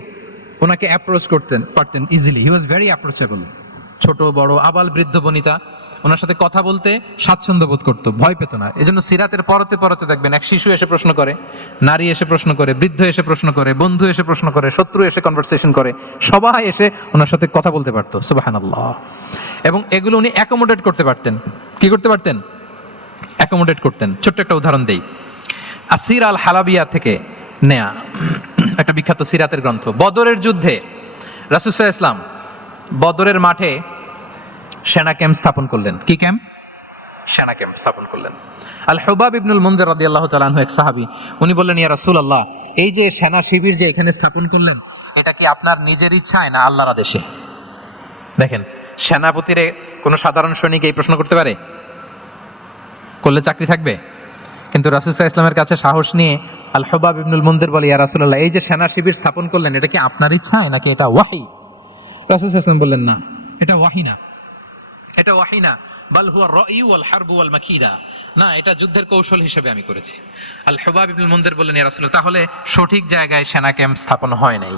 ওনাকে অ্যাপ্রোচ করতেন পারতেন easily, he was very approachable. ছোট বড়, আবাল বৃদ্ধ বনিতা ওনার সাথে কথা বলতে স্বাচ্ছন্দ্য বোধ করতো, ভয় পেত না। এজন্য সিরাতের পরতে পরতে দেখবেন এক শিশু এসে প্রশ্ন করে, নারী এসে প্রশ্ন করে, বৃদ্ধ এসে প্রশ্ন করে, বন্ধু এসে প্রশ্ন করে, শত্রু এসে কনভারসেশন করে, সবাই এসে ওনার সাথে কথা বলতে পারতো। সুবহানাল্লাহ। এবং এগুলো উনি অ্যাকোমোডেট করতে পারতেন। কি করতে পারতেন? অ্যাকোমোডেট করতেন। ছোট্ট একটা উদাহরণ দেই, আসির আল হালাবিয়া থেকে নেয়া একটা বিখ্যাত সিরাতের গ্রন্থ। বদরের যুদ্ধে রাসূল সাল্লাল্লাহু আলাইহি ওয়াসাল্লাম বদরের মাঠে সেনা ক্যাম্প স্থাপন করলেন। কি ক্যাম্প? সেনা ক্যাম্প স্থাপন করলেন। আল হুবাব ইবনুল মুনজির রাদিয়াল্লাহু তাআলা আনহু এক সাহাবী, উনি বললেন, ইয়া রাসূলুল্লাহ, এই যে সেনা শিবির যে এখানে স্থাপন করলেন, এটা কি আপনার নিজের ইচ্ছায় না আল্লাহর আদেশে? দেখেন, সেনাপতিরে কোনো সাধারণ সৈনিক এই প্রশ্ন করতে পারে? করলে চাকরি থাকবে? কিন্তু রাসূল সাল্লাল্লাহু আলাইহি ওয়াসাল্লামের কাছে সাহস নিয়ে আল হুবাব ইবনুল মুনজির বলে, ইয়া রাসূলুল্লাহ, এই যে সেনা শিবির স্থাপন করলেন, এটা কি আপনার ইচ্ছায় নাকি এটা ওয়াহী? রাসূল সাল্লাল্লাহু আলাইহি ওয়াসাল্লাম বললেন, না, এটা ওয়াহী না, এটা ওয়াহী না, বাল হুয়া রায়ু ওয়াল হারবু ওয়াল মাকিদা, না, এটা যুদ্ধের কৌশল হিসেবে আমি করেছি। আল হুবাব ইবনুল মুনজির বললেন, ইয়া রাসূলুল্লাহ, তাহলে সঠিক জায়গায় সেনা ক্যাম্প স্থাপন হয় নাই।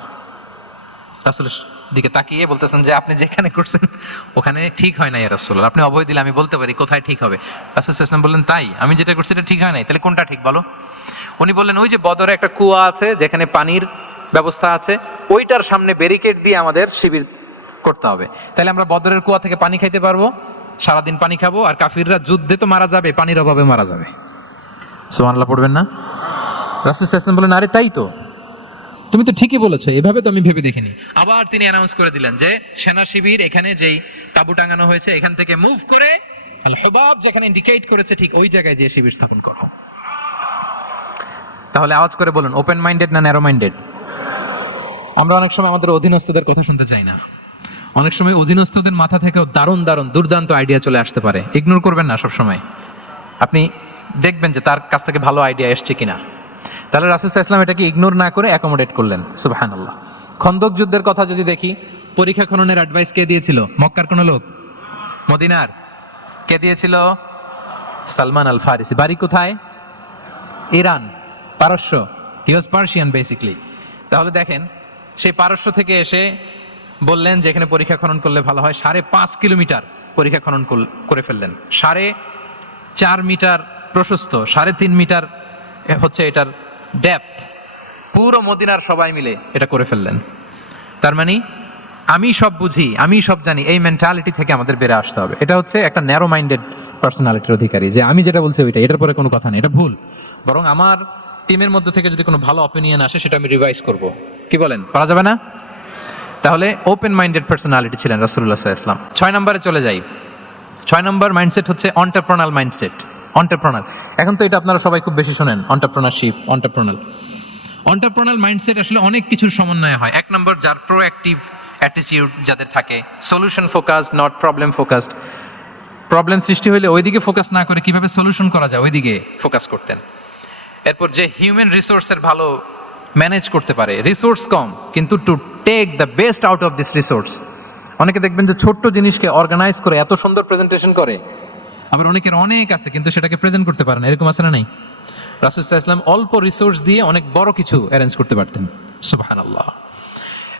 রাসূলের দিকে তাকিয়ে বলতেছেন যে আপনি যেখানে করছেন ওখানে ঠিক হয় না ইয়া রাসূলুল্লাহ, আপনি অভয় দিলে আমি বলতে পারি কোথায় ঠিক হবে। রাসূল সাল্লাল্লাহু আলাইহি ওয়াসাল্লাম বললেন, তাই? আমি যেটা করছি এটা ঠিক হয় নাই, তাহলে কোনটা ঠিক বলো? উনি বললেন, ওই যে বদরে একটা কুয়া আছে যেখানে পানির ব্যবস্থা আছে, ওইটার সামনে ব্যারিকেড দিয়ে আমাদের শিবির করতে হবে। তাহলে আমরা বদরের কুয়া থেকে পানি খাইতে পারবো, সারাদিন পানি খাবো, আর কাফিররা যুদ্ধে তো মারা যাবে, পানির অভাবে মারা যাবে। সুবহানাল্লাহ পড়বেন না? রাসূল সাল্লাল্লাহু আলাইহি ওয়াসাল্লাম বললেন, আরে তাই তো, তুমি তো ঠিকই বলেছো, এভাবে তো আমি ভেবে দেখিনি। আবার তিনি অ্যানাউন্স করে দিলেন যে সেনা শিবির এখানে যেই তাবু টাঙানো হয়েছে এখান থেকে মুভ করে আল হুবাব যেখানে ইন্ডিকেট করেছে ঠিক ওই জায়গায় যে শিবির স্থাপন করো। তাহলে আওয়াজ করে বলুন, ওপেন মাইন্ডেড না ন্যারো মাইন্ডেড? আমরা অনেক সময় আমাদের অধীনস্থদের কথা শুনতে চাই না। অনেক সময় অধীনস্থদের মাথা থেকেও দারুণ দারুণ দুর্দান্ত আইডিয়া চলে আসতে পারে। ইগনোর করবেন না সবসময়, আপনি দেখবেন যে তার কাছ থেকে ভালো আইডিয়া এসছে কিনা। তাহলে রাসূল সাল্লাল্লাহু আলাইহি ওয়াসাল্লাম এটাকে ইগনোর না করে অ্যাকোমোডেট করলেন। সুবহানাল্লাহ। খন্দক যুদ্ধের কথা যদি দেখি, পরীক্ষা খননের অ্যাডভাইস কে দিয়েছিল? মক্কার কোন লোক? মদিনার? কে দিয়েছিল? সালমান আল ফারিসি। বাড়ি কোথায়? ইরান, পারস্য। হি ওয়াজ পার্সিয়ান বেসিক্যালি। তাহলে দেখেন, সেই পারস্য থেকে এসে বললেন যে এখানে পরীক্ষা খনন করলে ভালো হয়। 5.5 কিলোমিটার পরীক্ষা খনন করে ফেললেন। 4.5 মিটার প্রশস্ত, 3.5 মিটার হচ্ছে এটার ডেপথ। পুরো মদিনার সবাই মিলে এটা করে ফেললেন। তার মানে আমি সব বুঝি, আমি সব জানি, এই মেন্টালিটি থেকে আমাদের বেড়ে আসতে হবে। এটা হচ্ছে একটা ন্যারো মাইন্ডেড পার্সোনালিটির অধিকারী, যে আমি যেটা বলছি ওইটা, এটার পরে কোনো কথা নেই, এটা ভুল। বরং আমার টিমের মধ্যে থেকে যদি কোনো ভালো অপিনিয়ন আসে সেটা আমি রিভাইজ করব। কি বলেন, পারা যাবে না? তাহলে ওপেন মাইন্ডেড পার্সোনালিটি ছিলেন রাসূলুল্লাহ সাল্লাল্লাহু আলাইহি ওয়াসাল্লাম। 6 নম্বরে চলে যাই। 6 নম্বর মাইন্ডসেট হচ্ছে এন্টারপ্রেনাল মাইন্ডসেট। এন্টারপ্রেনাল, এখন তো এটা আপনারা সবাই খুব বেশি শোনেন, এন্টারপ্রেনারশিপ, এন্টারপ্রেনাল মাইন্ডসেট আসলে অনেক কিছুর সমন্বয় হয়। 1 নম্বর, যার প্রোঅ্যাক্টিভ অ্যাটিটিউড যাদের থাকে, solution focused, not problem focused. Problem সৃষ্টি হলে ওইদিকে ফোকাস না করে কিভাবে সলিউশন করা যায় ওইদিকে ফোকাস করতেন। এরপর যে হিউম্যান রিসোর্সের ভালো ম্যানেজ করতে পারে, রিসোর্স কম কিন্তু to take the best out of this resource. অনেকে দেখবেন যে ছোট্ট জিনিসকে অর্গানাইজ করে এত সুন্দর প্রেজেন্টেশন করে, আবার অনেকের অনেক আছে কিন্তু সেটাকে প্রেজেন্ট করতে পারে না, এরকম আছে না? নাই? রাসূল সাল্লাল্লাহু আলাইহি ওয়াসাল্লাম অল্প রিসোর্স দিয়ে অনেক বড় কিছু অ্যারেঞ্জ করতে পারতেন। সুবহানাল্লাহ।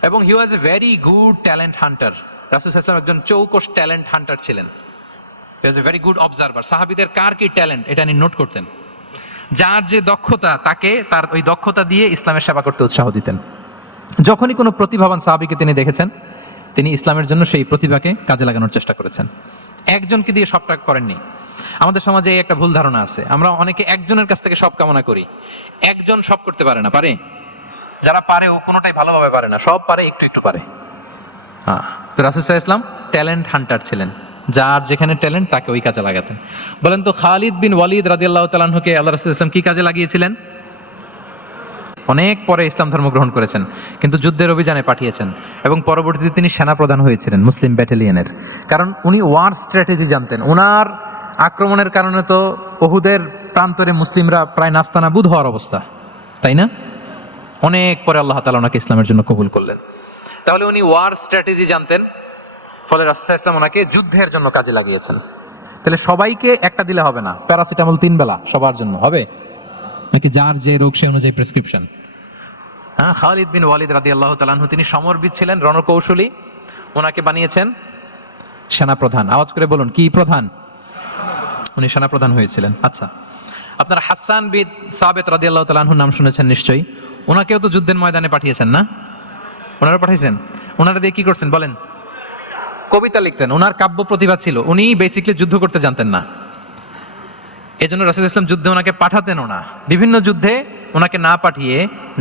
এবং he was a very good talent hunter. রাসূল সাল্লাল্লাহু আলাইহি ওয়াসাল্লাম একজন চৌকস ট্যালেন্ট হান্টার ছিলেন। He was a very good observer. সাহাবীদের কার কি ট্যালেন্ট এটা তিনি নোট করতেন। যার যে দক্ষতা, তাকে তার ওই দক্ষতা দিয়ে ইসলামের সেবা করতে উৎসাহ দিতেন। যখনই কোনো প্রতিভাবান সাহাবীকে তিনি দেখেছেন, তিনি ইসলামের জন্য সেই প্রতিভাকে কাজে লাগানোর চেষ্টা করেছেন। একজনকে দিয়ে সবটা করেননি। আমাদের সমাজে এই একটা ভুল ধারণা আছে, আমরা অনেকে একজনের কাছ থেকে সব কামনা করি। একজন সব করতে পারে না, পারে? যারা পারে ও কোনোটাই ভালোভাবে পারে না, সব পারে, একটু একটু পারে। হ্যাঁ, তো রাসূল সাল্লাল্লাহু আলাইহি ওয়াসাল্লাম ট্যালেন্ট হান্টার ছিলেন, যার যেখানে ট্যালেন্ট তাকে ওই কাজে লাগাতেন। বলেন তো, খালিদ বিন ওয়ালিদ রাদিয়াল্লাহু তাআলা আনহুকে আল্লাহ রাসূল সাল্লাল্লাহু আলাইহি ওয়াসাল্লাম কি কাজে লাগিয়েছিলেন? অনেক পরে ইসলাম ধর্ম গ্রহণ করেছেন, কিন্তু যুদ্ধের অভিযানে পাঠিয়েছেন এবং পরবর্তীতে তিনি সেনা প্রধান হয়েছিলেন মুসলিম ব্যাটালিয়নের। কারণ উনি ওয়ার স্ট্র্যাটেজি জানতেন। ওনার আক্রমণের কারণে তো উহুদের প্রান্তরে মুসলিমরা প্রায় নাস্তানাবুদ হওয়ার অবস্থা, তাই না? অনেক পরে আল্লাহ তাআলা ওনাকে ইসলামের জন্য কবুল করলেন। তাহলে উনি ওয়ার স্ট্র্যাটেজি জানতেন, ফলে রাসূল সাল্লাল্লাহু আলাইহি ওয়াসাল্লাম ওনাকে যুদ্ধের জন্য কাজে লাগিয়েছেন। তাহলে সবাইকে একটা দিলে হবে না, প্যারাসিটামল 3 বেলা সবার জন্য হবে নাকি? যার যে রোগ সে অনুযায়ী প্রেসক্রিপশন। হ্যাঁ, খালিদ বিন ওয়ালিদ রাদিয়াল্লাহু তাআলা আনহু তিনি সমরবিদ ছিলেন, রণকৌশলী। ওনাকে বানিয়েছেন সেনাপ্রধান। আওয়াজ করে বলুন, কি প্রধান? উনি সেনাপ্রধান হয়েছিলেন। আচ্ছা, আপনারা হাসান বিন সাবিত রাদিয়াল্লাহু তাআলা আনহুর নাম শুনেছেন নিশ্চয়ই। ওনাকেও তো যুদ্ধের ময়দানে পাঠিয়েছেন না? ওনারা পাঠিয়েছেন। ওনারা দিয়ে কি করছেন বলেন? কবিতা লিখতেন। ওনার কাব্য প্রতিভা ছিল। উনি বেসিক্যালি যুদ্ধ করতে জানতেন না, এজন্য রাসূল ইসলাম যুদ্ধে ওনাকে পাঠাতেনও না। বিভিন্ন যুদ্ধে ওনাকে না পাঠিয়ে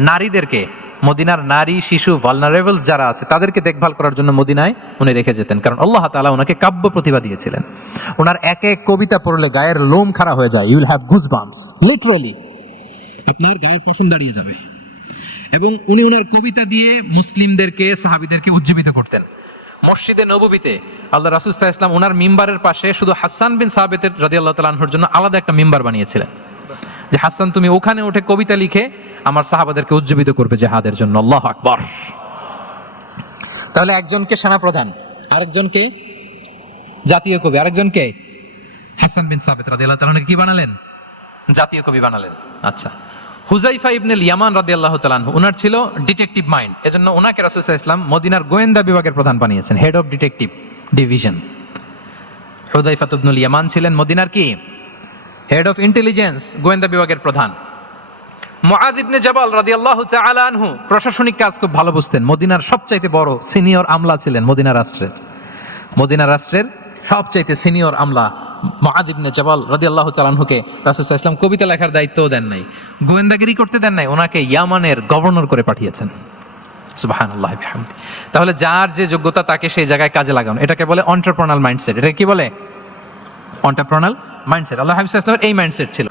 নারীদেরকে, মদিনার নারী শিশু ভালনারেবলস যারা আছে তাদেরকে দেখভাল করার জন্য মদিনায় উনি রেখে যেতেন, কারণ আল্লাহ তাআলা ওনাকে কাব্য প্রতিভা দিয়েছিলেন। ওনার এক এক কবিতা পড়লে গায়ের লোম খাড়া হয়ে যায়। You will have goosebumps, literally আপনার গায়ের পশম দাঁড়িয়ে যাবে। এবং উনি ওনার কবিতা দিয়ে মুসলিমদেরকে, সাহাবীদেরকে উজ্জীবিত করতেন। মসজিদে নববীতে আল্লাহ রাসূল সাল্লাল্লাহু আলাইহি ওয়াসাল্লাম ওনার মিম্বারের পাশে শুধু হাসান বিন সাবিত রাদিয়াল্লাহু তাআলা আনহুর জন্য আলাদা একটা মিম্বার বানিয়েছিলেন, যে হাসান তুমি ওখানে উঠে কবিতা লিখে আমার সাহাবাদেরকে উজ্জীবিত করবে জিহাদের জন্য। আল্লাহু আকবার। তাহলে একজনকে সেনাপ্রধান, আরেকজনকে জাতীয় কবি, আরেকজনকে হাসান বিন সাবিত রাদিয়াল্লাহু তাআলা আনহুকে কি বানালেন? জাতীয় কবি বানালেন। আচ্ছা, হুযাইফা ইবনে ইয়ামান রাদিয়াল্লাহু তাআলা আনহু, ওনার ছিল ডিটেকটিভ মাইন্ড, এজন্য ওনাকে রাসূল সাল্লাল্লাহু আলাইহি ওয়াসাল্লাম মদিনার গোয়েন্দা বিভাগের প্রধান বানিয়েছেন, হেড অফ ডিটেকটিভ ডিভিশন। হুযাইফা ইবনুল ইয়ামান ছিলেন মদিনার কি? হেড অফ ইন্টেলিজেন্স, গোয়েন্দা বিভাগের প্রধান। মুআয ইবনে জাবাল রাদিয়াল্লাহু তাআলা আনহু প্রশাসনিক কাজ খুব ভালো বুঝতেন। মদিনার সবচাইতে বড় সিনিয়র আমলা ছিলেন মদিনা রাষ্ট্রের। মদিনা রাষ্ট্রের সবচাইতে সিনিয়র আমলা মুআয ইবনে জাবাল রাদিয়াল্লাহু তাআলা আনহুকে রাসূল সাল্লাল্লাহু আলাইহি ওয়াসাল্লাম কবিতা লেখার দায়িত্বও দেন নাই, গোয়েন্দাগিরি করতে দেন নাই, ওনাকে ইয়ামানের গভর্নর করে পাঠিয়েছেন। সুবহানাল্লাহি বিহামদি। তাহলে যার যে যোগ্যতা তাকে সেই জায়গায় কাজে লাগানো, এটাকে বলে এন্টারপ্রেনাল মাইন্ডসেট। এটা কি বলে? এন্টারপ্রেনাল মাইন্ডসেট। আল্লাহ হাবিব সাল্লাল্লাহু আলাইহি ওয়াসাল্লামের এই মাইন্ডসেট ছিল।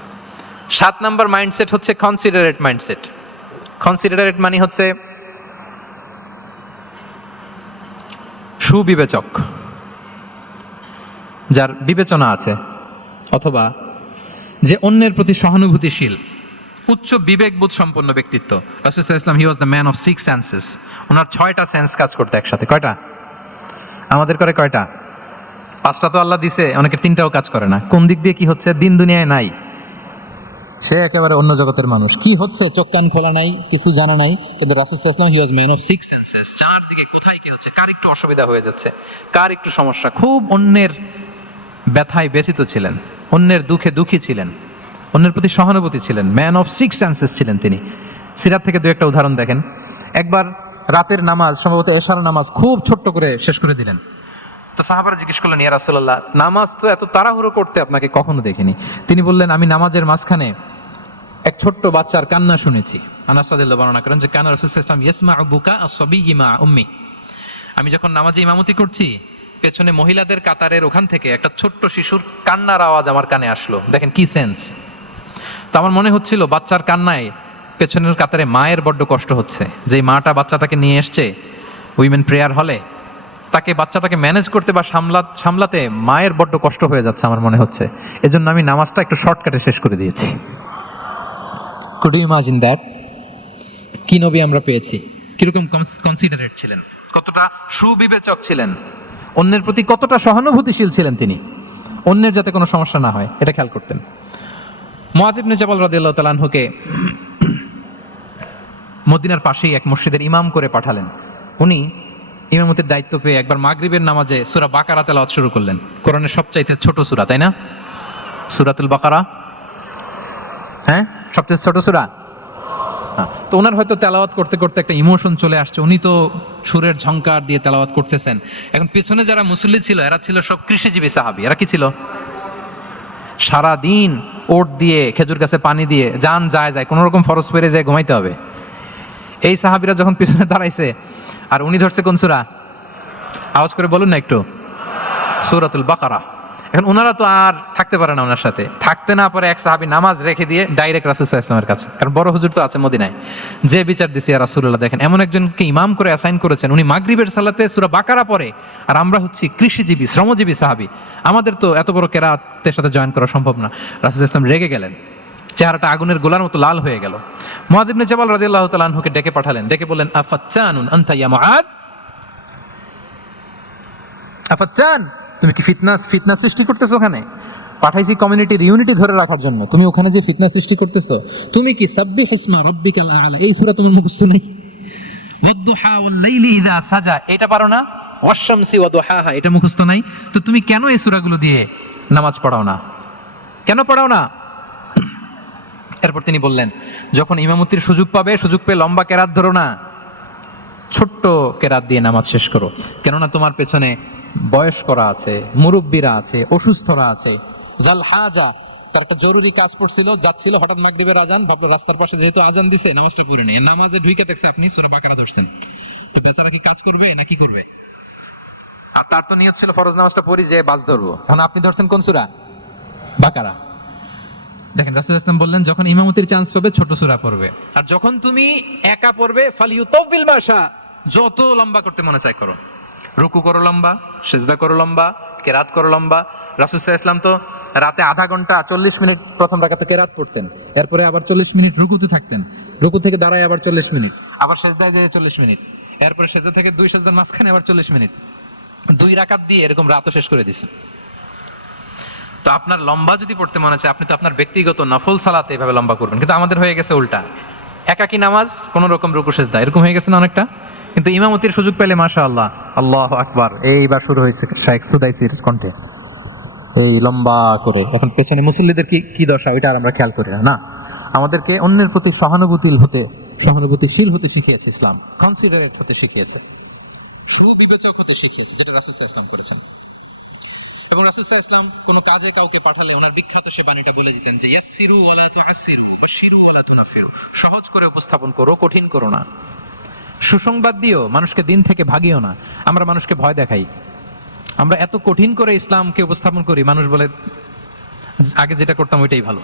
7 নম্বর মাইন্ডসেট হচ্ছে কনসিডারেট মাইন্ডসেট। কনসিডারেট মানে হচ্ছে সুবিবেচক, যার বিবেচনা আছে, অথবা যে অন্যের প্রতি সহানুভূতিশীল, উচ্চ বিবেকবোধ সম্পন্ন ব্যক্তিত্ব। রাসূল সাল্লাল্লাহু আলাইহি ওয়াসাল্লাম he was the man of 6 senses. ওনার 6টা সেন্স কাজ করতে একসাথে। কয়টা? আমাদের করে কয়টা? 5টা তো আল্লাহ দিছে, অনেকের 3টাও কাজ করে না। কোন দিক দিয়ে কি হচ্ছে? দিন দুনিয়ায় নাই, সে একেবারে অন্য জগতের মানুষ। কি হচ্ছে চোখ কান খোলা নাই, কিছু জানা নাই। কিন্তু রাসূল সাল্লাল্লাহু আলাইহি ওয়াসাল্লাম he was man of 6 senses. যার দিকে কোথায় কি হচ্ছে, কার একটু অসুবিধা হয়ে যাচ্ছে, কার একটু সমস্যা, খুব অন্যের ব্যথায় ব্যথিত ছিলেন, অন্যের দুঃখে দুঃখী ছিলেন, অন্যের প্রতি সহানুভূতি ছিলেন। ম্যান অফ 6 সেন্সেস ছিলেন তিনি। সিরাত থেকে 2-1টা উদাহরণ দেখেন। একবার রাতের নামাজ, সম্ভবত এশার নামাজ, খুব ছোট্ট করে শেষ করে দিলেন। তো সাহাবারা জিজ্ঞেস করলেন, ইয়া রাসূলুল্লাহ, নামাজ তো এত তাড়াহুড়ো করতে আপনাকে কখনো দেখিনি। তিনি বললেন, আমি নামাজের মাঝখানে এক ছোট্ট বাচ্চার কান্না শুনেছি। আনাস রাদিয়াল্লাহু বর্ণনা করেন যে কানা রাসূল সাল্লাল্লাহু আলাইহি ওয়াসাল্লাম ইয়াসমাউ বুকা আস-সাবিয়্যি মা উম্মি। আমি যখন নামাজে ইমামতি করছি, পেছনে মহিলাদের কাতারের ওখান থেকে একটা ছোট্ট শিশুর কান্নার আওয়াজ আমার কানে আসলো। দেখেন কি সেন্স। তো আমার মনে হচ্ছিল বাচ্চার কান্নায় পেছনের কাতারে মায়ের বড্ড কষ্ট হচ্ছে, যে মাটা বাচ্চাটাকে নিয়ে এসছে উইমেন প্রেয়ার হলে, তাকে বাচ্চাটাকে ম্যানেজ করতে বা সামলাতে মায়ের বড্ড কষ্ট হয়ে যাচ্ছে আমার মনে হচ্ছে। এজন্য আমি নামাজটা একটু শর্টকাটে শেষ করে দিয়েছি। Could you imagine that? কি নবী আমরা পেয়েছি, কিরকম কনসিডারেট ছিলেন, কতটা সুবিবেচক ছিলেন, অন্যের প্রতি কতটা সহানুভূতিশীল ছিলেন তিনি, অন্যের যাতে কোনো সমস্যা না হয় এটা খেয়াল করতেন। মুআয ইবনে জাবাল রাদিয়াল্লাহু তাআলা আনহুকে মদিনার পাশেই এক মসজিদের ইমাম করে পাঠালেন। উনি ইমামতির দায়িত্ব পেয়ে একবার মাগরিবের নামাজে সূরা বাকারা তেলাওয়াত শুরু করলেন। কোরআনের সবচাইতে ছোট সূরা, তাই না? সূরাতুল বাকারা, হ্যাঁ, সবচেয়ে ছোট সূরা। তো ওনার হয়তো তেলাওয়াত করতে করতে একটা ইমোশন চলে আসছে, উনি তো সুরের ঝংকার দিয়ে তেলাওয়াত করতেছেন। এখন পিছনে যারা মুসল্লি ছিল এরা ছিল সব কৃষিজীবী সাহাবী। এরা কি ছিল? সারা দিন ওট দিয়ে, খেজুর গাছে পানি দিয়ে জান যায় কোনো রকম ফরজ পেরে যায় ঘুমাইতে হবে। এই সাহাবীরা যখন পিছনে দাঁড়াইছে আর উনি ধরছে কোন সূরা? আওয়াজ করে বলুন না একটু, সূরাতুল বাকারা। এখন ওনারা তো আর থাকতে পারে না, ওনার সাথে থাকতে না পারে এক সাহাবী নামাজ রেখে দিয়ে ডাইরেক্ট রাসূল সাল্লাল্লাহু আলাইহি ওয়াসাল্লামের কাছে, কারণ বড় হুজুর তো আছে মদিনায়, যে বিচার দিছে ইয়া রাসূলুল্লাহ, দেখেন এমন একজনকে ইমাম করে অ্যাসাইন করেছেন, উনি মাগরিবের সালাতে সূরা বাকারা পড়ে, আর আমরা হচ্ছি কৃষিজীবী শ্রমজীবী সাহাবী, আমাদের তো এত বড় কেরাতের সাথে জয়েন করা সম্ভব না। রাসূল সাল্লাল্লাহু আলাইহি ওয়াসাল্লাম রেগে গেলেন, চেহারাটা আগুনের গোলার মতো লাল হয়ে গেল। মুআয ইবনে জাবাল রাদিয়াল্লাহু তাআলা আনহুকে ডেকে পাঠালেন, ডেকে বললেন, আফাত্তানুন আনতা ইয়া মুআয, আফাত্তান, তুমি কি ফিতনা সৃষ্টি করতেছো? ওখানে পাঠাইছি কমিউনিটির ইউনিটি ধরে রাখার জন্য, তুমি ওখানে যে ফিতনা সৃষ্টি করতেছো, তুমি কি সাব্বিহ ইসমা রাব্বিকাল আ'লা এই সূরা তোমার মুখস্থ নেই? ওয়াদ-দুহা ওয়াল লাইলি ইযা সাজা এটা পারো না? ওয়াশ-শামসি ওয়া দুহাহা, এটা মুখস্থ নাই? তো তুমি কেন এই সূরাগুলো দিয়ে নামাজ পড়াও না? কেন পড়াও না? এরপর তিনি বললেন, যখন ইমামতির সুযোগ পাবে, সুযোগ পেয়ে লম্বা কেরাত ধরো না, ছোট্ট কেরাত দিয়ে নামাজ শেষ করো। কেননা তোমার পেছনে বয়স্করা আছে, মুরব্বীরা আছে, অসুস্থরা আছে। যাল হাজা, তার একটা জরুরি কাজ পড়ছিল, যাচ্ছিল, হঠাৎ মাগরিবের আজান, ভাবলো রাস্তার পাশে যেহেতু আজান দিছে নামাজটা পড়ে নেই, নামাজে ঢুকে দেখছে আপনি সূরা বাকারা ধরছেন, তো বেচারা কি কাজ করবে না কি করবে? আর তার তো নিয়ত ছিল ফরজ নামাজটা পড়ি যে বাস ধরবো, এখন আপনি ধরছেন কোন সূরা? বাকারা। দেখেন রাসূল ইসলাম বললেন, যখন ইমামতির চান্স পাবে ছোট সূরা পড়বে, আর যখন তুমি একা পড়বে ফালিউতাউবিল মাশা, যত লম্বা করতে মনে চায় করো। রুকু করো লম্বা, সিজদা করো লম্বা, কেরাত করো লম্বা। রাসূল সাল্লাল্লাহু আলাইহি ওয়াসাল্লাম তো রাতে আধা ঘন্টা 40 মিনিট প্রথম রাকাতে কেরাত পড়তেন, এরপরে আবার 40 মিনিট রুকুতে থাকতেন, রুকু থেকে দাঁড়ায় আবার 40 মিনিট, আবার সিজদায় যেয়ে 40 মিনিট, এরপরে সিজদা থেকে দুই সিজদার মাঝখানে আবার 40 মিনিট, 2 রাকাত দিয়ে এরকম রাতও শেষ করে দিয়েছেন। তো আপনার লম্বা যদি পড়তে মনে চায়, আপনি তো আপনার ব্যক্তিগত নফল সালাতে এভাবে লম্বা করবেন। কিন্তু আমাদের হয়ে গেছে উল্টা, একাকী নামাজ, কোন রকম রুকু সিজদা, এরকম হয়ে গেছে না অনেকটা। কিন্তু ইমামতির সুযোগ পেলে মাশাআল্লাহ, আল্লাহু আকবার, এইবার শুরু হয়েছে শাইখ সুদাইসির কণ্ঠে, এই লম্বা করে। এখন পেছনে মুসল্লিদের কি দশা, এটা আর আমরা খেয়াল করি না। না, আমাদেরকে অন্যের প্রতি সহানুভূতিশীল হতে শিখিয়েছে ইসলাম, কনসিডারেট হতে শিখিয়েছে, সুবিবেচক হতে শিখিয়েছে, যেটা রাসূল সাল্লাল্লাহু আলাইহি ওয়াসাল্লাম করেছেন। এবং রাসূল সাল্লাল্লাহু আলাইহি ওয়াসাল্লাম কোনো কাজে কাউকে পাঠালে ওনার বিখ্যাত সে বাণীটা বলে দিতেন যে ইয়াসসিরু ওয়ালা তুআসসিরু ওয়াশিরু ওয়ালা তুনাফিরু, সহজ করে উপস্থাপন করো, কঠিন করো না। সুসংবাদ দিও, মানুষকে দিন থেকে ভাগিও না। আমরা মানুষকে ভয় দেখাই, আমরা এত কঠিন করে ইসলামকে উপস্থাপন করি, মানুষ বলে আগে যেটা করতাম ওইটাই ভালো।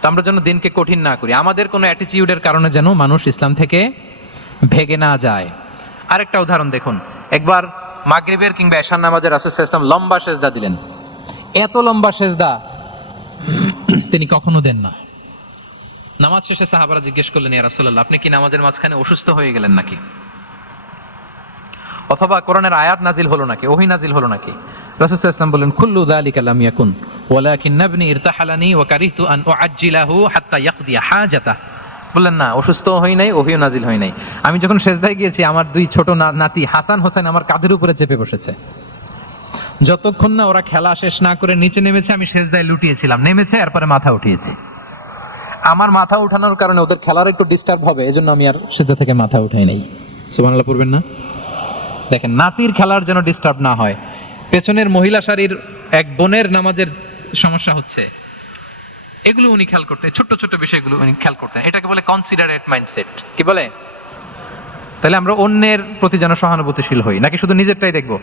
তো আমরা যেন দিনকে কঠিন না করি, আমাদের কোনো অ্যাটিটিউডের কারণে যেন মানুষ ইসলাম থেকে ভেগে না যায়। আরেকটা উদাহরণ দেখুন, একবার মাগরিবের কিংবা এশার নামাজে রাসূল সাল্লাল্লাহু আলাইহি ওয়াসাল্লাম লম্বা সেজদা দিলেন। এত লম্বা সেজদা তিনি কখনো দেন না। নামাজ শেষে সাহাবারা জিজ্ঞেস করলেন, ইয়া রাসূলুল্লাহ, আপনি কি নামাজের মাঝখানে অসুস্থ হয়ে গেলেন নাকি? অথবা কোরআনের আয়াত নাজিল হলো নাকি, ওহী নাজিল হলো নাকি? রাসূল সাল্লাল্লাহু আলাইহি ওয়াসাল্লাম বললেন, কুল্লু যালিকা লাম ইয়াকুন ওয়ালাকিন নাবনি ইরতাহালানি ওয়া কারিহতু আন উআজ্জিলাহু হাত্তা ইয়াকদিয়া হাজাতা। বললেন না, অসুস্থ হই নাই, ওহীও নাজিল হয় নাই। আমি যখন সেজদায় গিয়েছি, আমার দুই ছোট নাতি হাসান হোসেন আমার কাঁধের উপরে চেপে বসেছে। যতক্ষণ না ওরা খেলা শেষ না করে নিচে নেমেছে, আমি সেজদায় লুটিয়েছিলাম, নেমেছে এরপরে মাথা উঠিয়েছি। আমার মাথা উঠানোর কারণে ওদের খেলার একটু ডিস্টার্ব হবে, এজন্য আমি আর সেজদা থেকে মাথা উঠাই নাই। সুবহানাল্লাহ পড়বেন না? দেখেন, নাতির খেলার যেন ডিস্টার্ব না হয়। পেছনের মহিলা সারির এক বোনের নামাজের সমস্যা হচ্ছে, এগুলো উনি খেয়াল করতেন, ছোট্ট ছোট্ট বিষয়গুলো উনি খেয়াল করতেন। এটাকে বলে কনসিডারেট মাইন্ডসেট। কি বলে? তাহলে আমরা অন্যের প্রতি যেন সহানুভূতিশীল হই, নাকি শুধু নিজেরটাই দেখবো?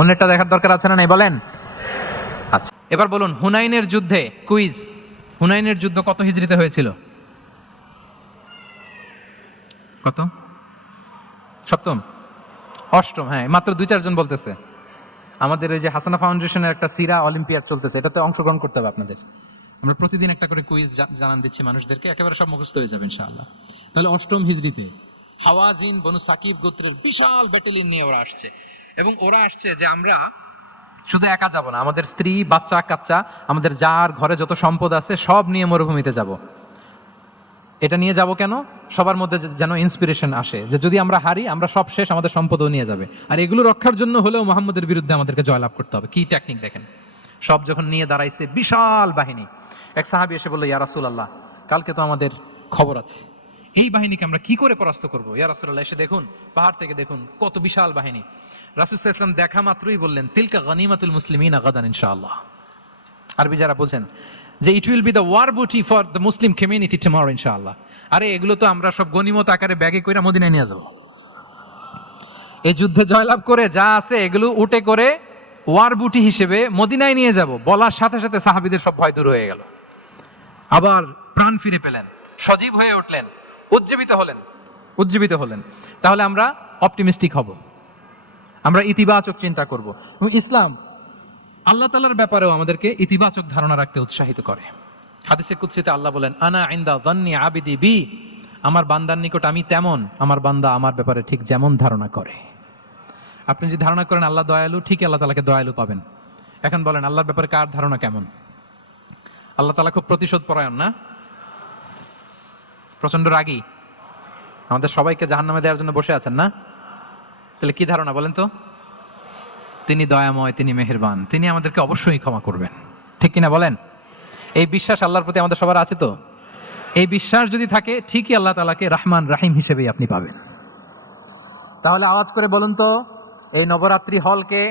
অন্যেরটা দেখার দরকার আছে না নাই বলেন? আচ্ছা, এবার বলুন, হুনাইনের যুদ্ধে কুইজ, হুনাইনের যুদ্ধ কত হিজরিতে হয়েছিল? কত? সপ্তম, অষ্টম? হ্যাঁ, মাত্র 2-4 জন বলতেছে। আমাদের ওই যে হাসানা ফাউন্ডেশনের একটা সিরা অলিম্পিয়াড চলতেছে, এটাতে অংশগ্রহণ করতে হবে আপনাদের। আমরা প্রতিদিন একটা করে কুইজ জানান দিচ্ছি মানুষদেরকে, একেবারে সব মুখস্থ হয়ে যাবে ইনশাআল্লাহ। তাহলে অষ্টম হিজরিতে হাওয়াজিন বনু সাকিব গোত্রের বিশাল ব্যাটালিয়ন নিয়ে ওরা আসছে, এবং ওরা আসছে যে আমরা শুধু একা যাব না, আমাদের স্ত্রী, বাচ্চা কাচ্চা, আমাদের যার ঘরে যত সম্পদ আছে সব নিয়ে মরুভূমিতে যাব। এটা নিয়ে যাব কেন? সবার মধ্যে যেন ইন্সপিরেশন আসে যে যদি আমরা হারি, আমরা সব শেষ, আমাদের সম্পদও নিয়ে যাবে। আর এগুলো রক্ষার জন্য হলেও মুহাম্মদের বিরুদ্ধে আমাদেরকে জয়লাভ করতে হবে। কি টেকনিক দেখেন! সব যখন নিয়ে দাঁড়াইছে বিশাল বাহিনী, এক সাহাবী এসে বলল, ইয়া রাসূলুল্লাহ, কালকে তো আমাদের খবর আছে, এই বাহিনীকে আমরা কি করে পরাস্ত করবো? ইয়া রাসূলুল্লাহ, এসে দেখুন, পাহাড় থেকে দেখুন কত বিশাল বাহিনী। রাসূল সাল্লাল্লাহু আলাইহি ওয়াসাল্লাম দেখা মাত্রই বললেন, তিলকা গনিমাতুল মুসলিমিনা গাদান ইনশাআল্লাহ। আরবি যারা বোঝেন, যে it will be the war booty for the Muslim community tomorrow ইনশাআল্লাহ। আরে এগুলো তো আমরা সব গনিমত আকারে ব্যাগে কইরা মদিনায় নিয়ে যাব। এই যুদ্ধে জয়লাভ করে যা আছে এগুলো উটে করে ওয়ার বুটি হিসেবে মদিনায় নিয়ে যাব। বলার সাথে সাথে সাহাবীদের সব ভয় দূর হয়ে গেল, আবার প্রাণ ফিরে পেলেন, সজীব হয়ে উঠলেন, উজ্জীবিত হলেন। তাহলে আমরা অপটিমিস্টিক হব, আমরা ইতিবাচক চিন্তা করব। এবং ইসলাম আল্লাহ তাআলার ব্যাপারেও আমাদেরকে ইতিবাচক ধারণা রাখতে উৎসাহিত করে। হাদিসে কুদসিতে আল্লাহ বলেন, আনা ইনদা যান্নি আবিদি বি, আমার বান্দার নিকট আমি তেমন, আমার বান্দা আমার ব্যাপারে ঠিক যেমন ধারণা করে। আপনি যদি ধারণা করেন আল্লাহ দয়ালু, ঠিক আল্লাহ তাআলাকে দয়ালু পাবেন। এখন বলেন, আল্লাহর ব্যাপারে কার ধারণা কেমন? আল্লাহ তাআলা খুব প্রতিশোধ পরায়ণ না? প্রচন্ড রাগী, আমাদের সবাইকে জাহান্নামে দেওয়ার জন্য বসে আছেন না? তাহলে কি ধারণা বলেন তো? তিনি দয়াময়, তিনি মেহেরবান, তিনি আমাদেরকে অবশ্যই ক্ষমা করবেন, ঠিক কিনা বলেন? এই বিশ্বাস আল্লাহর প্রতি আমাদের সবার আছে তো? এই বিশ্বাস যদি থাকে, ঠিকই আল্লাহ তাআলাকে রহমান রাহিম হিসেবেই আপনি পাবেন। তাহলে আওয়াজ করে বলুন তো, এই নবরাত্রি হলকে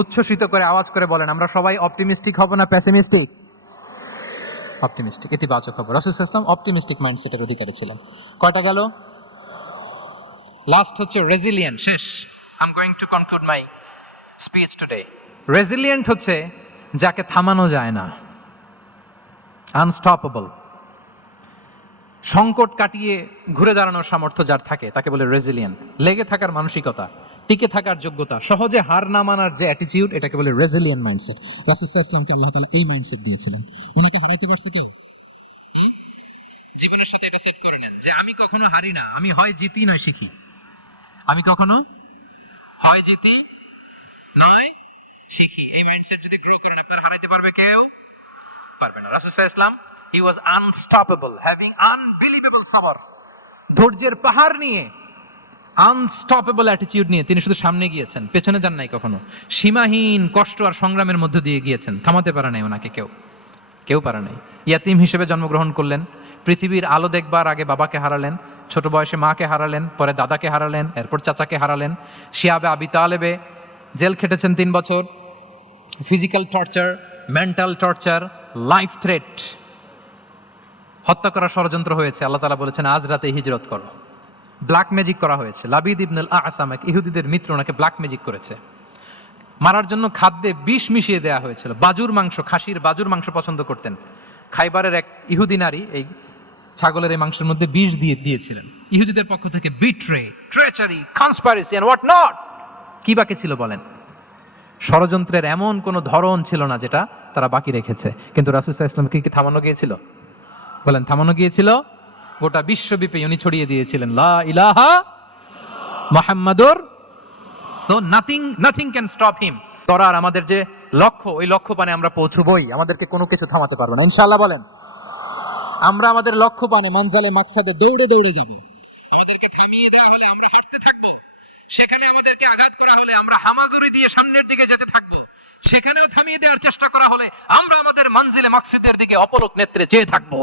উচ্ছ্বসিত করে আওয়াজ করে বলেন, আমরা সবাই অপটিমিস্টিক হব না প্যাসিমিস্টিক? অপটিমিস্টিক, ইতিবাচক হব। রাসূল সাল্লাল্লাহু আলাইহি ওয়াসাল্লাম অপটিমিস্টিক মাইন্ডসেটের অধিকারী ছিলেন। কয়টা গেল? লাস্ট হচ্ছে রেজিলিয়েন্ট। শেষ। I am going to conclude my speech today. Resilient হচ্ছে যাকে থামানো যায় না, আনস্টপেবল। সংকট কাটিয়ে ঘুরে দাঁড়ানোর সামর্থ্য যার থাকে তাকে বলে রেজিলিয়েন্ট। লেগে থাকার মানসিকতা, টিকে থাকার যোগ্যতা, সহজে হার না মানার যে অ্যাটিটিউড, এটাকে বলে রেজিলিয়েন্ট মাইন্ডসেট। রাসূল সাল্লাল্লাহু আলাইহি ওয়াসাল্লামকে আল্লাহ তাআলা এই মাইন্ডসেট দিয়েছিলেন। ওনাকে হারাইতে পারছে কেউ? জীবনের সাথে এটা সেট করে নেন যে আমি কখনো হারি না, আমি হয় জিতি নয় শিখি। আমি কখনো হয় জিতি নয় শিখি। এই মাইন্ডসেট যদি গ্রো করেন, আপনার হারাইতে পারবে কেউ? পারবে না। রাসূল সাল্লাল্লাহু আলাইহি ওয়াসাল্লাম he was unstoppable, having unbelievable সাবর। ধৈর্যের পাহাড় নিয়ে, আনস্টপেবল অ্যাটিটিউড নিয়ে তিনি শুধু সামনে গিয়েছেন, পেছনে যান নাই কখনো। সীমাহীন কষ্ট আর সংগ্রামের মধ্যে দিয়ে গিয়েছেন, থামাতে পারে নাই ওনাকে কেউ পারে নাই। ইয়াতিম হিসেবে জন্মগ্রহণ করলেন, পৃথিবীর আলো দেখবার আগে বাবাকে হারালেন, ছোট বয়সে মাকে হারালেন, পরে দাদাকে হারালেন, এরপর চাচাকে হারালেন। শিয়াবে আবি তালেবে জেল খেটেছেন 3 বছর। Physical torture, mental torture, life threat, হত্যা করার ষড়যন্ত্র হয়েছে। আল্লাহ তাআলা বলেছেন আজ রাতে হিজরত করো। ব্ল্যাক ম্যাজিক করা হয়েছে। লাবিদ ইবনুল আসাম, এক ইহুদিদের মিত্র, ওনাকে ব্ল্যাক ম্যাজিক করেছে। মারার জন্য খাদ্যে বিষ মিশিয়ে দেওয়া হয়েছিল। বাজুর মাংস, খাসির বাজুর মাংস পছন্দ করতেন। খাইবারের এক ইহুদি নারী এই ছাগলের এই মাংসের মধ্যে বিষ দিয়েছিলেন। ইহুদিদের পক্ষ থেকে betray, treachery, conspiracy and what not, কি বাকি ছিল বলেন? ষড়যন্ত্রের এমন কোনো ধরন ছিল না যেটা তারা বাকি রেখেছে। কিন্তু রাসূল সাল্লাল্লাহু আলাইহি ওয়াসাল্লামকে কি থামানো গিয়েছিল? বলেন, থামানো গিয়েছিল? গোটা বিশ্বব্যাপী উনি ছড়িয়ে দিয়েছিলেন লা ইলাহা মুহাম্মাদুর। So nothing can stop him. তরার আমাদের যে লক্ষ্য, ওই লক্ষ্য পানে আমরা পৌঁছবই, আমাদেরকে কোনো কিছু থামাতে পারবে না ইনশাআল্লাহ। বলেন, আমরা আমাদের লক্ষ্য পানে মানজালে মাকসাদে দৌড়ে দৌড়ে যাব। আমাদেরকে থামিয়ে দেওয়া হলে আমরা হাঁটতে থাকবো, সেখানে আমাদেরকে আঘাত করা হলে আমরা হামাগুড়ি দিয়ে সামনের দিকে যেতে থাকবো, সেখানেও থামিয়ে দেওয়ার চেষ্টা করা হলে আমরা আমাদের মানজিলে মাকসাদের দিকে অপলক নেত্রে চেয়ে থাকবো।